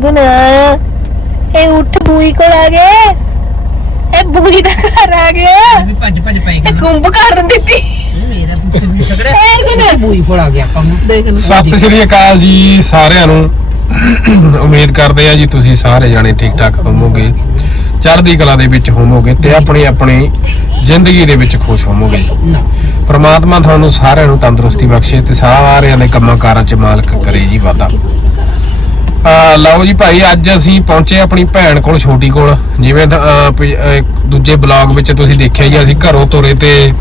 ਗੁਨਾ ਇਹ ਉੱਠ ਬੂਈ ਕੋਲ ਆ ਗਏ। ਇਹ ਬੂਈ ਦਾ ਘਰ ਆ ਗਿਆ। ਵੀ ਭੱਜ ਭੱਜ ਪੈ ਇਹ ਗਿਆ ਕੁੰਭ ਕਰਨ ਦਿੱਤੀ। ਮੇਰਾ ਪੁੱਤ ਵੀ ਛਗੜਿਆ ਇਹ ਗੁਨਾ ਬੂਈ ਕੋਲ ਆ ਗਿਆ ਆਪਾਂ ਨੂੰ। ਦੇਖ ਲਓ। ਸਤਿ ਸ੍ਰੀ ਅਕਾਲ ਜੀ ਸਾਰਿਆਂ ਨੂੰ। ਉਮੀਦ ਕਰਦੇ ਆ ਜੀ ਤੁਸੀਂ ਸਾਰੇ ਜਾਣੇ ਠੀਕ ਠਾਕ ਹੋਵੋਗੇ। ਚੜ੍ਹਦੀ ਕਲਾ ਦੇ ਵਿੱਚ ਹੋਵੋਗੇ ਤੇ ਆਪਣੀ ਆਪਣੀ ਜ਼ਿੰਦਗੀ ਦੇ ਵਿੱਚ ਖੁਸ਼ ਹੋਵੋਗੇ। ਨਾ। ਪ੍ਰਮਾਤਮਾ ਤੁਹਾਨੂੰ ਸਾਰਿਆਂ ਨੂੰ ਤੰਦਰੁਸਤੀ ਬਖਸ਼ੇ ਤੇ ਸਾਰਿਆਂ ਦੇ ਕੰਮਾਂ ਕਾਰਾਂ 'ਚ ਮਾਲਕ ਕਰੇ ਜੀ ਵਾਦਾ ਆ ਲਓ ਜੀ ਭਾਈ ਅੱਜ ਅਸੀਂ ਪਹੁੰਚੇ ਆਪਣੀ ਭੈਣ ਕੋਲ ਛੋਟੀ ਕੋਲ। ਜਿਵੇਂ ਤਾਂ, ਅਹ, ਪ- ਅਹ, ਦੂਜੇ ਬਲੌਗ ਵਿੱਚ ਤੁਸੀਂ ਦੇਖਿਆ ਹੀ ਆ, ਅਸੀਂ ਘਰੋਂ ਤੁਰੇ ਤੇ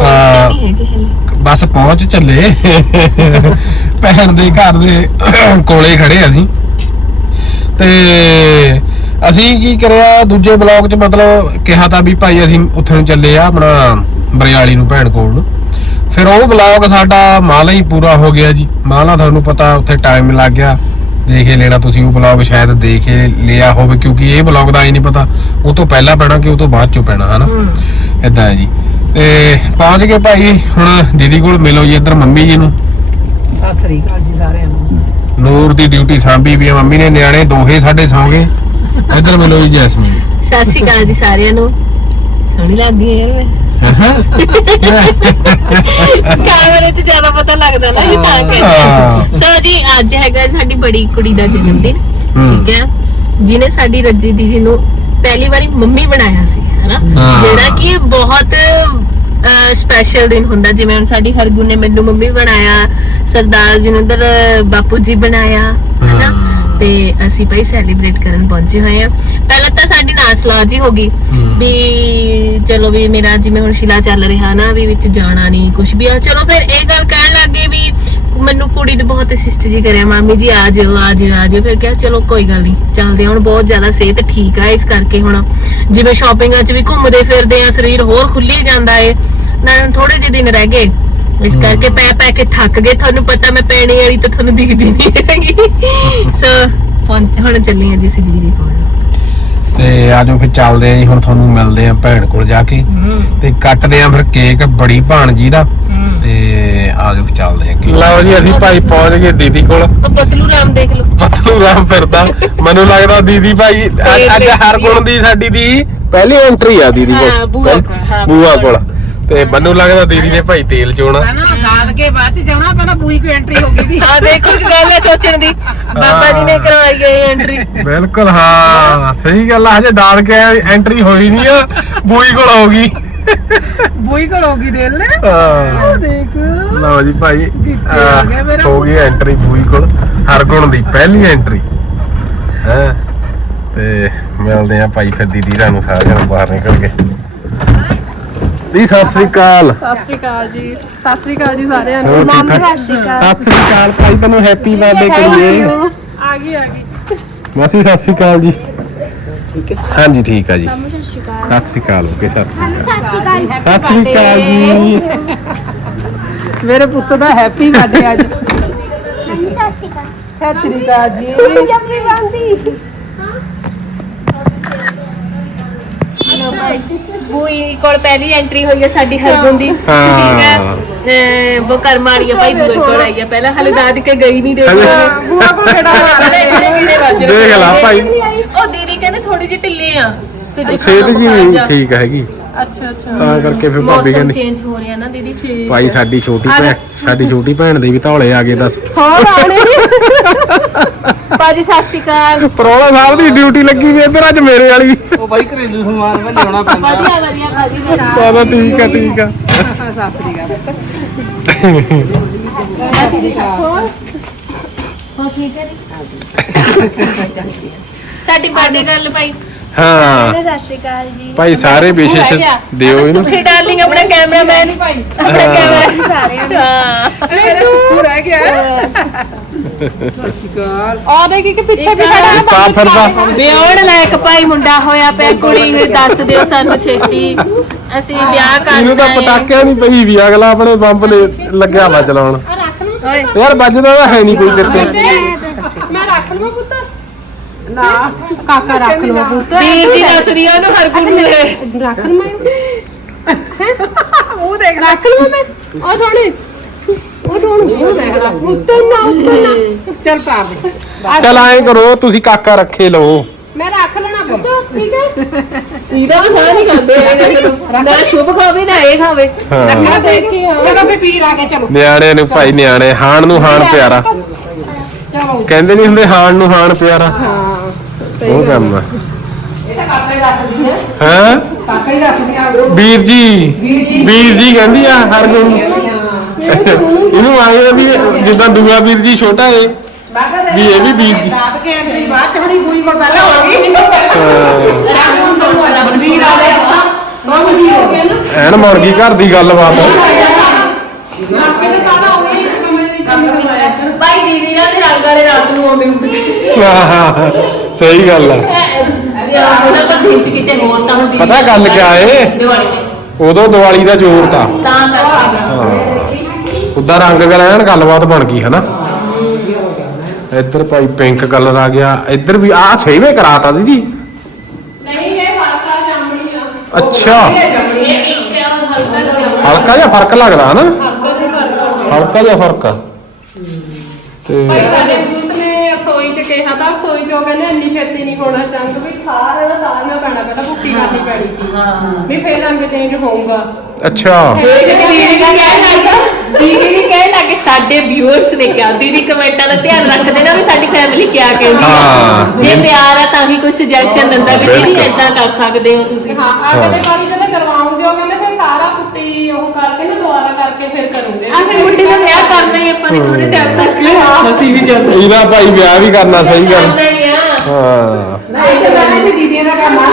ਆ ਬਸ ਪਹੁੰਚ ਚੱਲੇ। ਭੈਣ ਦੇ ਘਰ ਦੇ ਕੋਲੇ ਖੜੇ ਅਸੀਂ। ਤੇ ਅਸੀਂ ਕੀ ਕਰਿਆ ਦੂਜੇ ਬਲੌਗ 'ਚ ਮਤਲਬ ਕਿਹਾ ਤਾਂ ਵੀ ਭਾਈ ਅਸੀਂ ਉੱਥੇ ਨੂੰ ਚੱਲੇ ਆ ਆਪਣਾ ਬਰਿਆਲੀ ਨੂੰ ਭੈਣ ਕੋਲ ਨੂੰ। ਫਿਰ ਉਹ ਬਲੌਗ ਸਾਡਾ ਮਾਲਾ ਹੀ ਪੂਰਾ ਹੋ ਗਿਆ ਜੀ। ਮਾਲਾ ਤੁਹਾਨੂੰ ਪਤਾ ਉੱਥੇ ਟਾਈਮ ਲੱਗ ਗਿਆ। ਦੇਖੇ ਲੈਣਾ ਤੁਸੀਂ ਉਹ ਬਲੌਗ ਸ਼ਾਇਦ ਦੇਖੇ ਲਿਆ ਹੋਵੇ ਕਿਉਂਕਿ ਇਹ ਬਲੌਗ ਦਾ ਹੀ ਨਹੀਂ ਪਤਾ ਉਹ ਤੋਂ ਪਹਿਲਾਂ ਪੈਣਾ ਕਿ ਉਹ ਤੋਂ ਬਾਅਦ ਚੋਂ ਪੈਣਾ ਹਨਾ? ਇਦਾਂ ਹੈ ਜੀ। ਤੇ ਪਹੁੰਚ ਗਏ ਭਾਈ ਹੁਣ ਦੀਦੀ ਕੋਲ ਮਿਲੋ ਜੀ ਇੱਧਰ ਮੰਮੀ ਜੀ ਨੂੰ। ਸਤਿ ਸ੍ਰੀ ਅਕਾਲ ਜੀ ਸਾਰਿਆਂ ਨੂੰ। ਨੂਰ ਦੀ ਡਿਊਟੀ ਸਾਂਭੀ ਵੀ ਆ ਮੰਮੀ ਨੇ ਨਿਆਣੇ ਦੋਹੇ ਸਾਡੇ ਸੌਂ ਗਏ। ਇੱਧਰ ਮਿਲੋ ਜੀ ਜੈਸਮੀਨ। ਸਤਿ ਸ਼੍ਰੀ ਅਕਾਲ ਜੀ ਸਾਰਿਆਂ ਨੂੰ। ਸੋਹਣੀ ਲੱਗਦੀ ਹੈ ਯਾਰ ਮੈਂ ਕੈਮਰੇ 'ਚ ਜ਼ਿਆਦਾ ਪਤਾ ਲੱਗਦਾ ਨਾ ਇਹ ਤਾਂ ਹਾਂ। ਕਰਕੇ ਸੋ ਜੀ ਅੱਜ ਹੈਗਾ ਸਾਡੀ ਬੜੀ ਕੁੜੀ ਦਾ ਜਨਮ ਦਿਨ ਹੂੰ। ਠੀਕ ਹੈ ਜਿਹਨੇ ਸਾਡੀ ਰੱਜੀ ਦੀਦੀ ਨੂੰ ਪਹਿਲੀ ਵਾਰੀ ਮੰਮੀ ਬਣਾਇਆ ਸੀ ਹੈਨਾ ਹਾਂ। ਜਿਹੜਾ ਕਿ ਬਹੁਤ ਸਪੈਸ਼ਲ ਦਿਨ ਹੁੰਦਾ ਜਿਵੇਂ ਹੁਣ ਸਾਡੀ ਹਰਗੁਣ ਨੇ ਮੈਨੂੰ ਮੰਮੀ ਬਣਾਇਆ ਸਰਦਾਰ ਜਿਨਦਰ ਬਾਪੂ ਜੀ ਬਣਾਇਆ ਹੈਨਾ ਹਾਂ। ਤੇ ਅਸੀਂ ਭਾਈ ਸੈਲੀਬ੍ਰੇਟ ਕਰਨ ਪਹੁੰਚੇ ਹੋਏ ਆ ਪਹਿਲਾਂ ਤਾਂ ਸਾਡੀ ਨਾਲ ਸਲਾਹ ਜੀ ਹੋ ਗਈ। ਵੀ ਚਲੋ ਵੀ ਮੇਰਾ ਜਿਵੇਂ ਹੁਣ ਸ਼ਿਲਾ ਚੱਲ ਰਿਹਾ ਨਾ ਵੀ ਵਿੱਚ ਜਾਣਾ ਨਹੀਂ ਕੁਝ ਵੀ ਆ। ਚਲੋ ਫਿਰ ਇਹ ਗੱਲ ਕਹਿਣ ਲੱਗੇ ਵੀ ਮੈਨੂੰ ਕੁੜੀ ਤੇ ਬਹੁਤ ਅਸਿਸਟ ਜੀ ਕਰਿਆ ਮਾਮੀ ਜੀ ਆ ਜਿਓ ਆ ਜਿਓ ਆ ਜਿਓ। ਫਿਰ ਕਿਹਾ ਚਲੋ ਕੋਈ ਗੱਲ ਨਹੀਂ ਚੱਲਦੇ ਹਾਂ, ਹੁਣ ਬਹੁਤ ਜ਼ਿਆਦਾ ਸਿਹਤ ਠੀਕ ਆ ਇਸ ਕਰਕੇ ਹੁਣ। ਜਿਵੇਂ ਸ਼ਾਪਿੰਗਾਂ 'ਚ ਵੀ ਘੁੰਮਦੇ ਫਿਰਦੇ ਆ ਸਰੀਰ ਹੋਰ ਖੁੱਲੀ ਜਾਂਦਾ ਏ। ਨਾਲ ਥੋੜੇ ਜਿਹੇ ਦਿਨ ਰਹਿ ਗਏ। ਇਸ ਕਰਕੇ ਪੈ ਪੈ ਕੇ ਥੱਕ ਗਏ। ਤੁਹਾਨੂੰ ਪਤਾ ਮੈਂ ਪੈਣੀ ਵਾਲੀ ਤਾਂ ਤੁਹਾਨੂੰ ਦਿਖਦੀ ਨਹੀਂ ਹੈਗੀ। ਸੋ ਹੁਣ ਚੱਲੀ ਆ ਜੀ ਦੀਦੀ ਕੋਲ। ਤੇ ਆਜੋ ਫਿਰ ਚੱਲਦੇ ਆ ਜੀ ਹੁਣ ਤੁਹਾਨੂੰ ਮਿਲਦੇ ਆ ਭੈਣ ਕੋਲ ਜਾ ਕੇ। ਤੇ ਕੱਟਦੇ ਆ ਫਿਰ ਕੇਕ ਬੜੀ ਭਾਣਜੀ ਦਾ। ਤੇ ਆਜੋ ਫਿਰ ਚੱਲਦੇ ਆ ਲਓ ਜੀ ਅਸੀਂ ਭਾਈ ਪਹੁੰਚ ਗਏ ਦੀਦੀ ਕੋਲ। ਉਹ ਪਤਲੂ ਰਾਮ ਦੇਖ ਲਓ। ਪਤਲੂ ਰਾਮ ਫਿਰਦਾ। ਮੈਨੂੰ ਲੱਗਦਾ ਦੀਦੀ ਭਾਈ ਅੱਜ- ਅੱਜ ਹਰ ਗੁਣ ਦੀ ਸਾਡੀ ਦੀ ਪਹਿਲੀ ਐਂਟਰੀ ਆ ਦੀਦੀ ਹਾਂ, ਕੋਲ ਬੂਆ ਕੋਲ, ਹਾਂ, ਬੂਆ ਕੋਲ। ਤੇ ਮੈਨੂੰ ਲੱਗਦਾ ਦੀਦੀ ਨੇ ਭਾਈ ਤੇਲ ਚੋਣਾ। ਪਹਿਲਾਂ ਦਾਦ ਕੇ ਬਾਅਦ ਚ ਜਾਣਾ ਪਹਿਲਾਂ ਬੂਈ ਕੋ ਐਂਟਰੀ ਹੋ ਗਈ ਦੀ। ਆ ਦੇਖੋ ਕੀ ਗੱਲ ਹੈ ਸੋਚਣ ਦੀ। ਬਾਬਾ ਜੀ ਨੇ ਕਰਵਾਈ ਹੈ ਐਂਟਰੀ ਬਿਲਕੁਲ ਹਾਂ ਸਹੀ ਗੱਲ ਆ ਹਜੇ ਦਾਲ ਕੇ ਐਂਟਰੀ ਹੋਈ ਨਹੀਂ ਆ ਬੂਈ ਕੋਲ ਹੋ ਗਈ। ਬੂਈ ਕੋਲ ਹੋ ਗਈ ਦਿਲ। ਹਾਂ। ਦੇਖ। ਲਓ ਜੀ ਭਾਈ ਕਿੱਥੇ ਆ ਗਿਆ ਮੇਰਾ ਹੋ ਗਈ ਐਂਟਰੀ ਬੂਈ ਕੋਲ ਹਰਗੁਣ ਦੀ ਪਹਿਲੀ ਐਂਟਰੀ ਹੈ ਤੇ ਮਿਲਦੇ ਆ ਭਾਈ ਫਿਰ ਦੀਦੀ ਰਾਨੂੰ ਸਾਰਿਆਂ ਨੂੰ ਬਾਹਰ ਨਿਕਲ ਕੇ। ਦੀ ਸਤਿ ਸ੍ਰੀ ਅਕਾਲ ਸਤਿ ਸ਼੍ਰੀ ਅਕਾਲ ਜੀ ਸਤਿ ਸ਼੍ਰੀ ਅਕਾਲ ਜੀ ਸਾਰਿਆਂ ਨੂੰ ਹੋਰ ਠੀਕ ਠਾਕ? ਸਤਿ ਸ੍ਰੀ ਅਕਾਲ ਭਾਈ ਤੈਨੂੰ ਹੈਪੀ ਬਰਥਡੇ ਕਰੀਏ ਆ ਗਈ ਆ ਗਈ ਮਾਸੀ ਸਤਿ ਸ੍ਰੀ ਅਕਾਲ ਜੀ ਠੀਕ ਹੈ ਹਾਂਜੀ ਠੀਕ ਆ ਜੀ ਸਤਿ ਸ੍ਰੀ ਅਕਾਲ ਓਕੇ ਸਤਿ ਸ੍ਰੀ ਅਕਾਲ ਸਤਿ ਸ੍ਰੀ ਅਕਾਲ ਜੀ ਮੇਰੇ ਪੁੱਤ ਦਾ ਹੈਪੀ ਬਰਥਡੇ ਅੱਜ ਸਤਿ ਸ਼੍ਰੀ ਅਕਾਲ ਜੀ ਬੂਈ ਕੋਲ ਪਹਿਲੀ ਐਂਟਰੀ ਹੋਈ ਹੈ ਸਾਡੀ ਹਰਗੁਣ ਦੀ। ਠੀਕ ਹੈ? ਅਹ ਉਹ ਕਰਮ ਵਾਲੀ ਹੈ ਭਾਈ ਬੂਈ ਕੋਲ ਆਈ ਹੈ ਪਹਿਲਾਂ। ਹਲੇ ਦਾਦ ਕੇ ਗਈ ਨਹੀਂ ਦੇਖੋ ਬੂਆ ਕੋਲ ਕਿਹੜਾ ਦੇਖ ਲਾ ਭਾਈ। ਉਹ ਦੀਦੀ ਕਹਿੰਦੇ ਥੋੜੀ ਜਿਹੀ ਢਿੱਲੇ ਆ। ਫਿਰ ਜੇ ਸਿਹਤ ਖਾਣਾ ਜੀ ਠੀਕ ਹੈਗੀ। ਅੱਛਾ ਅੱਛਾ। ਤਾਂ ਕਰਕੇ ਫਿਰ ਭਾਬੀ ਮੌਸਮ ਕਹਿੰਦੀ ਚੇਂਜ ਹੋ ਰਿਹਾ ਨਾ ਦੀਦੀ। ਠੀਕ ਭਾਈ ਸਾਡੀ ਛੋਟੀ ਭੈਣ ਸਾਡੀ ਛੋਟੀ ਭੈਣ ਦੇ ਵੀ ਧੌਲੇ ਆ ਗਏ ਦੱਸ। ਹੋਰ ਆਣੀ ਭਾਜੀ ਸਤਿ ਸ਼੍ਰੀ ਅਕਾਲ। ਪਰੋਲਾ ਸਾਹਿਬ ਦੀ ਡਿਊਟੀ ਲੱਗੀ ਵੀ ਇੱਧਰ ਅੱਜ ਮੇਰੇ ਵਾਲੀ ਉਹ ਬਾਈ ਘਰੇਲੂ ਸਮਾਨ ਮੈਂ ਲਿਆਉਣਾ ਪੈਂਦਾ। ਵਧੀਆ ਵਧੀਆ ਭਾਜੀ ਮੇਰਾ ਚਲੋ ਠੀਕ ਆ ਠੀਕ ਆ। ਸਤਿ ਸ਼੍ਰੀ ਅਕਾਲ। ਹੋ ਠੀਕ ਹੈ ਸਾਡੀ ਬਰਥਡੇ ਗੱਲ ਭਾਈ। ਹਾਂ। ਸਤਿ ਸ਼੍ਰੀ ਅਕਾਲ ਜੀ। ਭਾਈ ਸਾਰੇ ਵਿਸ਼ੇਸ਼ ਦਿਓ ਇਹਨੂੰ। ਸੁਖੀ ਡਾਰਲਿੰਗ ਆਪਣਾ ਕੈਮਰਾਮੈਨ ਆਪਣਾ ਕੈਮਰਾ ਸਾਰਿਆਂ ਨੂੰ ਹਾਂ। ਰਹਿ ਗਿਆ। ਆ ਦੇਖੀ ਕਿ ਪਿੱਛੇ ਵੀ ਖੜਾ ਹੈ ਪਾ ਫਿਰਦਾ ਵਿਆਹਣ ਲਾਇਕ ਭਾਈ ਮੁੰਡਾ ਹੋਇਆ ਪਿਆ ਕੁੜੀ ਨੂੰ ਦੱਸ ਦਿਓ ਸਾਨੂੰ ਛੇਤੀ। ਅਸੀਂ ਵਿਆਹ ਇਹਨੂੰ ਤਾਂ ਕਰਨਾ ਹੈ। ਪਟਾਕਿਆਂ ਨਹੀਂ ਪਈ ਵੀ ਅਗਲਾ ਆਪਣੇ ਬੰਬ ਨੇ ਲੱਗਿਆ ਵਾ ਚਲਾਉਣ। ਓਏ। ਯਾਰ ਵੱਜਦਾ ਤਾਂ ਹੈ ਨਹੀਂ ਕੋਈ ਤੇਰੇ ਤੇ। ਮੈਂ ਰੱਖ ਲਵਾਂ ਪੁੱਤ। ਨਾ ਕਾਕਾ ਰੱਖ ਲਵਾਂ ਪੁੱਤ। ਵੀਰ ਜੀ ਦੱਸ ਰਹੀ ਆ ਉਹਨੂੰ ਹਰਗੁਣ ਨੂੰ ਰੱਖ ਲਵਾਂ ਉਹ ਦੇਖ ਰੱਖ ਲਵਾਂ ਮੈਂ। ਉਹ ਸੋਹਣੀ। ਚੱਲ ਪਾ ਦੇ। ਚਲ ਐਂ ਕਰੋ ਤੁਸੀਂ ਕਾਕਾ ਰੱਖੇ ਲਓ। ਮੈਂ ਰੱਖ ਲੈਣਾ ਪੁੱਤ ਠੀਕ ਹੈ? ਇਹਦਾ ਵੀ ਸਾਹ ਨਹੀਂ ਖਾਂਦੇ ਨਾ ਸ਼ੁਭ ਖਾਵੇ ਨਾ ਇਹ ਖਾਵੇ। ਹਾਂ। ਰੱਖਣਾ ਦੇਖ ਕੇ ਚਲੋ ਫੇ ਪੀਰ ਆ ਗਏ ਚਲੋ। ਨਿਆਣੇ ਨੂੰ ਭਾਈ ਨਿਆਣੇ ਹਾਣ ਨੂੰ ਹਾਣ ਪਿਆਰਾ। ਚਲੋ। ਕਹਿੰਦੇ ਨਹੀਂ ਹੁੰਦੇ ਹਾਣ ਨੂੰ ਹਾਣ ਪਿਆਰਾ। ਉਹ ਕੰਮ ਆ। ਇਹ ਤਾਂ ਕਾਕਾ ਹੀ ਦੱਸਦੀ ਹੈ। ਹਾਂ? ਕਾਕਾ ਹੀ ਦੱਸਦੀ ਆ। ਵੀਰ ਜੀ। ਵੀਰ ਜੀ। ਕਹਿੰਦੀ ਆ ਹਰ ਨੂੰ ਇਹਨੂੰ ਆਏ ਆ ਵੀ ਜਿੱਦਾਂ ਦੂਆ ਵੀਰ ਜੀ ਛੋਟਾ ਏ ਵੀ ਇਹ ਵੀ ਵੀਰ ਜੀ। ਰਾਤ ਕੇ ਐਂਟਰੀ ਬਾਅਦ ਚ ਹਣੀ ਬੂਈ ਕੋਲ ਪਹਿਲਾਂ ਹੋ ਗਈ। ਹਾਂ। ਰੱਖ ਨੂੰ ਸਾਨੂੰ ਵੀਰ ਆ ਗਿਆ। ਉਹ ਵੀਰ ਹੋ ਗਿਆ ਨਾ। ਐਨ ਮੁੜ ਗਈ ਘਰ ਦੀ ਗੱਲਬਾਤ। ਭਾਈ ਦੀਦੀ ਨਾਲ ਤੇ ਰੰਗ ਵਾਲੇ ਰਾਤ ਨੂੰ ਆਉਂਦੇ ਹੁੰਦੇ ਸਹੀ ਗੱਲ ਆ। ਪਤਾ ਗੱਲ ਕਿਆ ਏ? ਦਿਵਾਲੀ ਤੇ। ਉਦੋਂ ਦੀਵਾਲੀ ਦਾ ਜ਼ੋਰ ਤਾਂ। ਤਾਂ ਕਰਕੇ। ਉਦਾਂ ਰੰਗ ਗਲੈਣ ਗੱਲਬਾਤ ਬਣ ਗਈ ਹਨਾ? ਇੱਧਰ ਭਾਈ ਪਿੰਕ ਕਲਰ ਆ ਗਿਆ। ਇੱਧਰ ਵੀ ਆ ਸੇਵੇਂ ਕਰਾਤਾ ਦੀਦੀ। ਨਹੀਂ ਇਹ ਫਰਕਾ ਜਾਮਣੀ ਆ। ਅੱਛਾ। ਹਲਕਾ ਜਿਹਾ ਫ਼ਰਕ ਲੱਗਦਾ ਹਨਾ? ਹਲਕਾ ਜਿਹਾ ਫ਼ਰਕ ਆ। ਤੇ ਭਾਈ ਸਾਡੇ ਕਿਹਾ ਤਾਂ ਰਸੋਈ ਚ ਕਹਿੰਦੇ ਇੰਨੀ ਛੇਤੀ ਨਹੀਂ ਹੋਣਾ ਚੰਗ ਵੀ ਸਾਰਾ ਦਾ ਤਾਰਨਾ ਪੈਣਾ ਪਹਿਲਾਂ ਪੁੱਟੀ ਕਰਨੀ ਪੈਣੀ ਸੀ। ਹਾਂ ਵੀ ਫੇਰ ਰੰਗ ਚੇਂਜ ਹੋਊਗਾ। ਅੱਛਾ। ਦੀਦੀ ਵੀ ਕਹਿਣ ਲੱਗੇ ਦੀਦੀ ਵੀ ਕਹਿਣ ਲੱਗੇ ਸਾਡੇ ਵਿਊਅਰਸ ਨੇ ਕਿਹਾ ਦੀਦੀ ਕਮੈਂਟਾਂ ਦਾ ਧਿਆਨ ਰੱਖਦੇ ਨਾ ਵੀ ਸਾਡੀ ਫੈਮਿਲੀ ਕਿਆ ਕਹਿੰਦੀ ਹਾਂ। ਹੈ। ਜੇ ਪਿਆਰ ਆ ਤਾਂ ਹੀ ਕੋਈ ਸੁਜੈਸ਼ਨ ਦਿੰਦਾ ਵੀ ਦੀਦੀ ਬਿਲਕੁਲ। ਇਦਾਂ ਕਰ ਸਕਦੇ ਹੋ ਤੁਸੀਂ। ਹਾਂ ਅਗਲੇ ਵਾਰੀ ਜਦੋਂ ਕਰਵਾਉਂਗੇ ਉਹ ਕਹਿੰਦੇ ਫਿਰ ਸਾਰਾ ਪੁੱਟੀ ਉਹ ਕਰਕੇ ਨਾ ਦੁਬਾਰਾ ਕਰਕੇ ਫਿਰ ਕਰੂਗੇ ਆ ਫਿਰ ਮੁੰਡੇ ਦਾ ਵਿਆਹ ਕਰਨਾ ਹੀ ਆਪਾਂ ਨੇ ਥੋੜੇ ਟਾਈਮ ਤੱਕ ਅਸੀਂ ਵੀ ਜਾਂਦੇ ਇਹਦਾ ਭਾਈ ਵਿਆਹ ਵੀ ਕਰਨਾ ਸਹੀ ਗੱਲ। ਕਰਨਾ ਹੀ ਆ ਹਾਂ। ਨਹੀਂ ਤੇ ਮੈਂ ਤੇ ਦੀਦੀਆਂ ਦਾ ਕੰਮ ਆ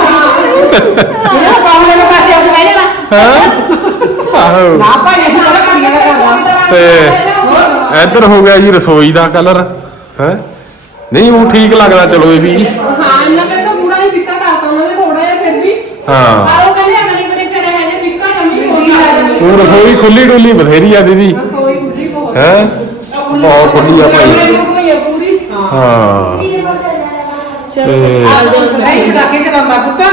ਇਹਨਾਂ ਬਾਹਲੇ ਦੇ ਪਾਸੇ ਆ ਕੇ ਬਹਿ ਜਾਣਾ। ਹਾਂ। ਆਹੋ। ਨਾ ਭਾਈ ਅਸੀਂ ਬੜਾ ਕੁੜੀਆਂ ਦਾ ਕਰਵਾ ਤੇ ਇੱਧਰ ਹੋ ਗਿਆ ਜੀ ਰਸੋਈ ਦਾ ਕਲਰ ਹੈ? ਨਹੀਂ ਉਹ ਠੀਕ ਲੱਗਦਾ ਚਲੋ ਇਹ ਵੀ। ਹਾਂ ਇੰਨਾ ਪੈਸਾ ਪੂਰਾ ਨਹੀਂ ਫਿੱਕਾ ਕਰਤਾ ਉਹਨਾਂ ਨੇ ਥੋੜਾ ਜਿਹਾ ਫਿਰ ਵੀ। ਹਾਂ। ਪਰ ਉਹ ਕਹਿੰਦੇ ਅਗਲੀ ਵਾਰੀ ਖੜੇ ਹੈ ਜੇ ਫਿੱਕਾ ਜਮੀ ਹੋ ਉਹ ਰਸੋਈ ਖੁੱਲੀ ਡੁੱਲੀ ਬਥੇਰੀ ਆ ਦੀਦੀ। ਰਸੋਈ ਬਹੁਤ। ਹੈ? ਬਹੁਤ ਖੁੱਲੀ ਆ ਭਾਈ। ਹੋਈ ਆ ਪੂਰੀ। ਹਾਂ। ਚਲੋ। ਤੇ- ਆ ਜਾਓ ਨਹੀਂ ਕਾਕੇ ਚ ਲੰਬਾ ਕੁੱਤਾ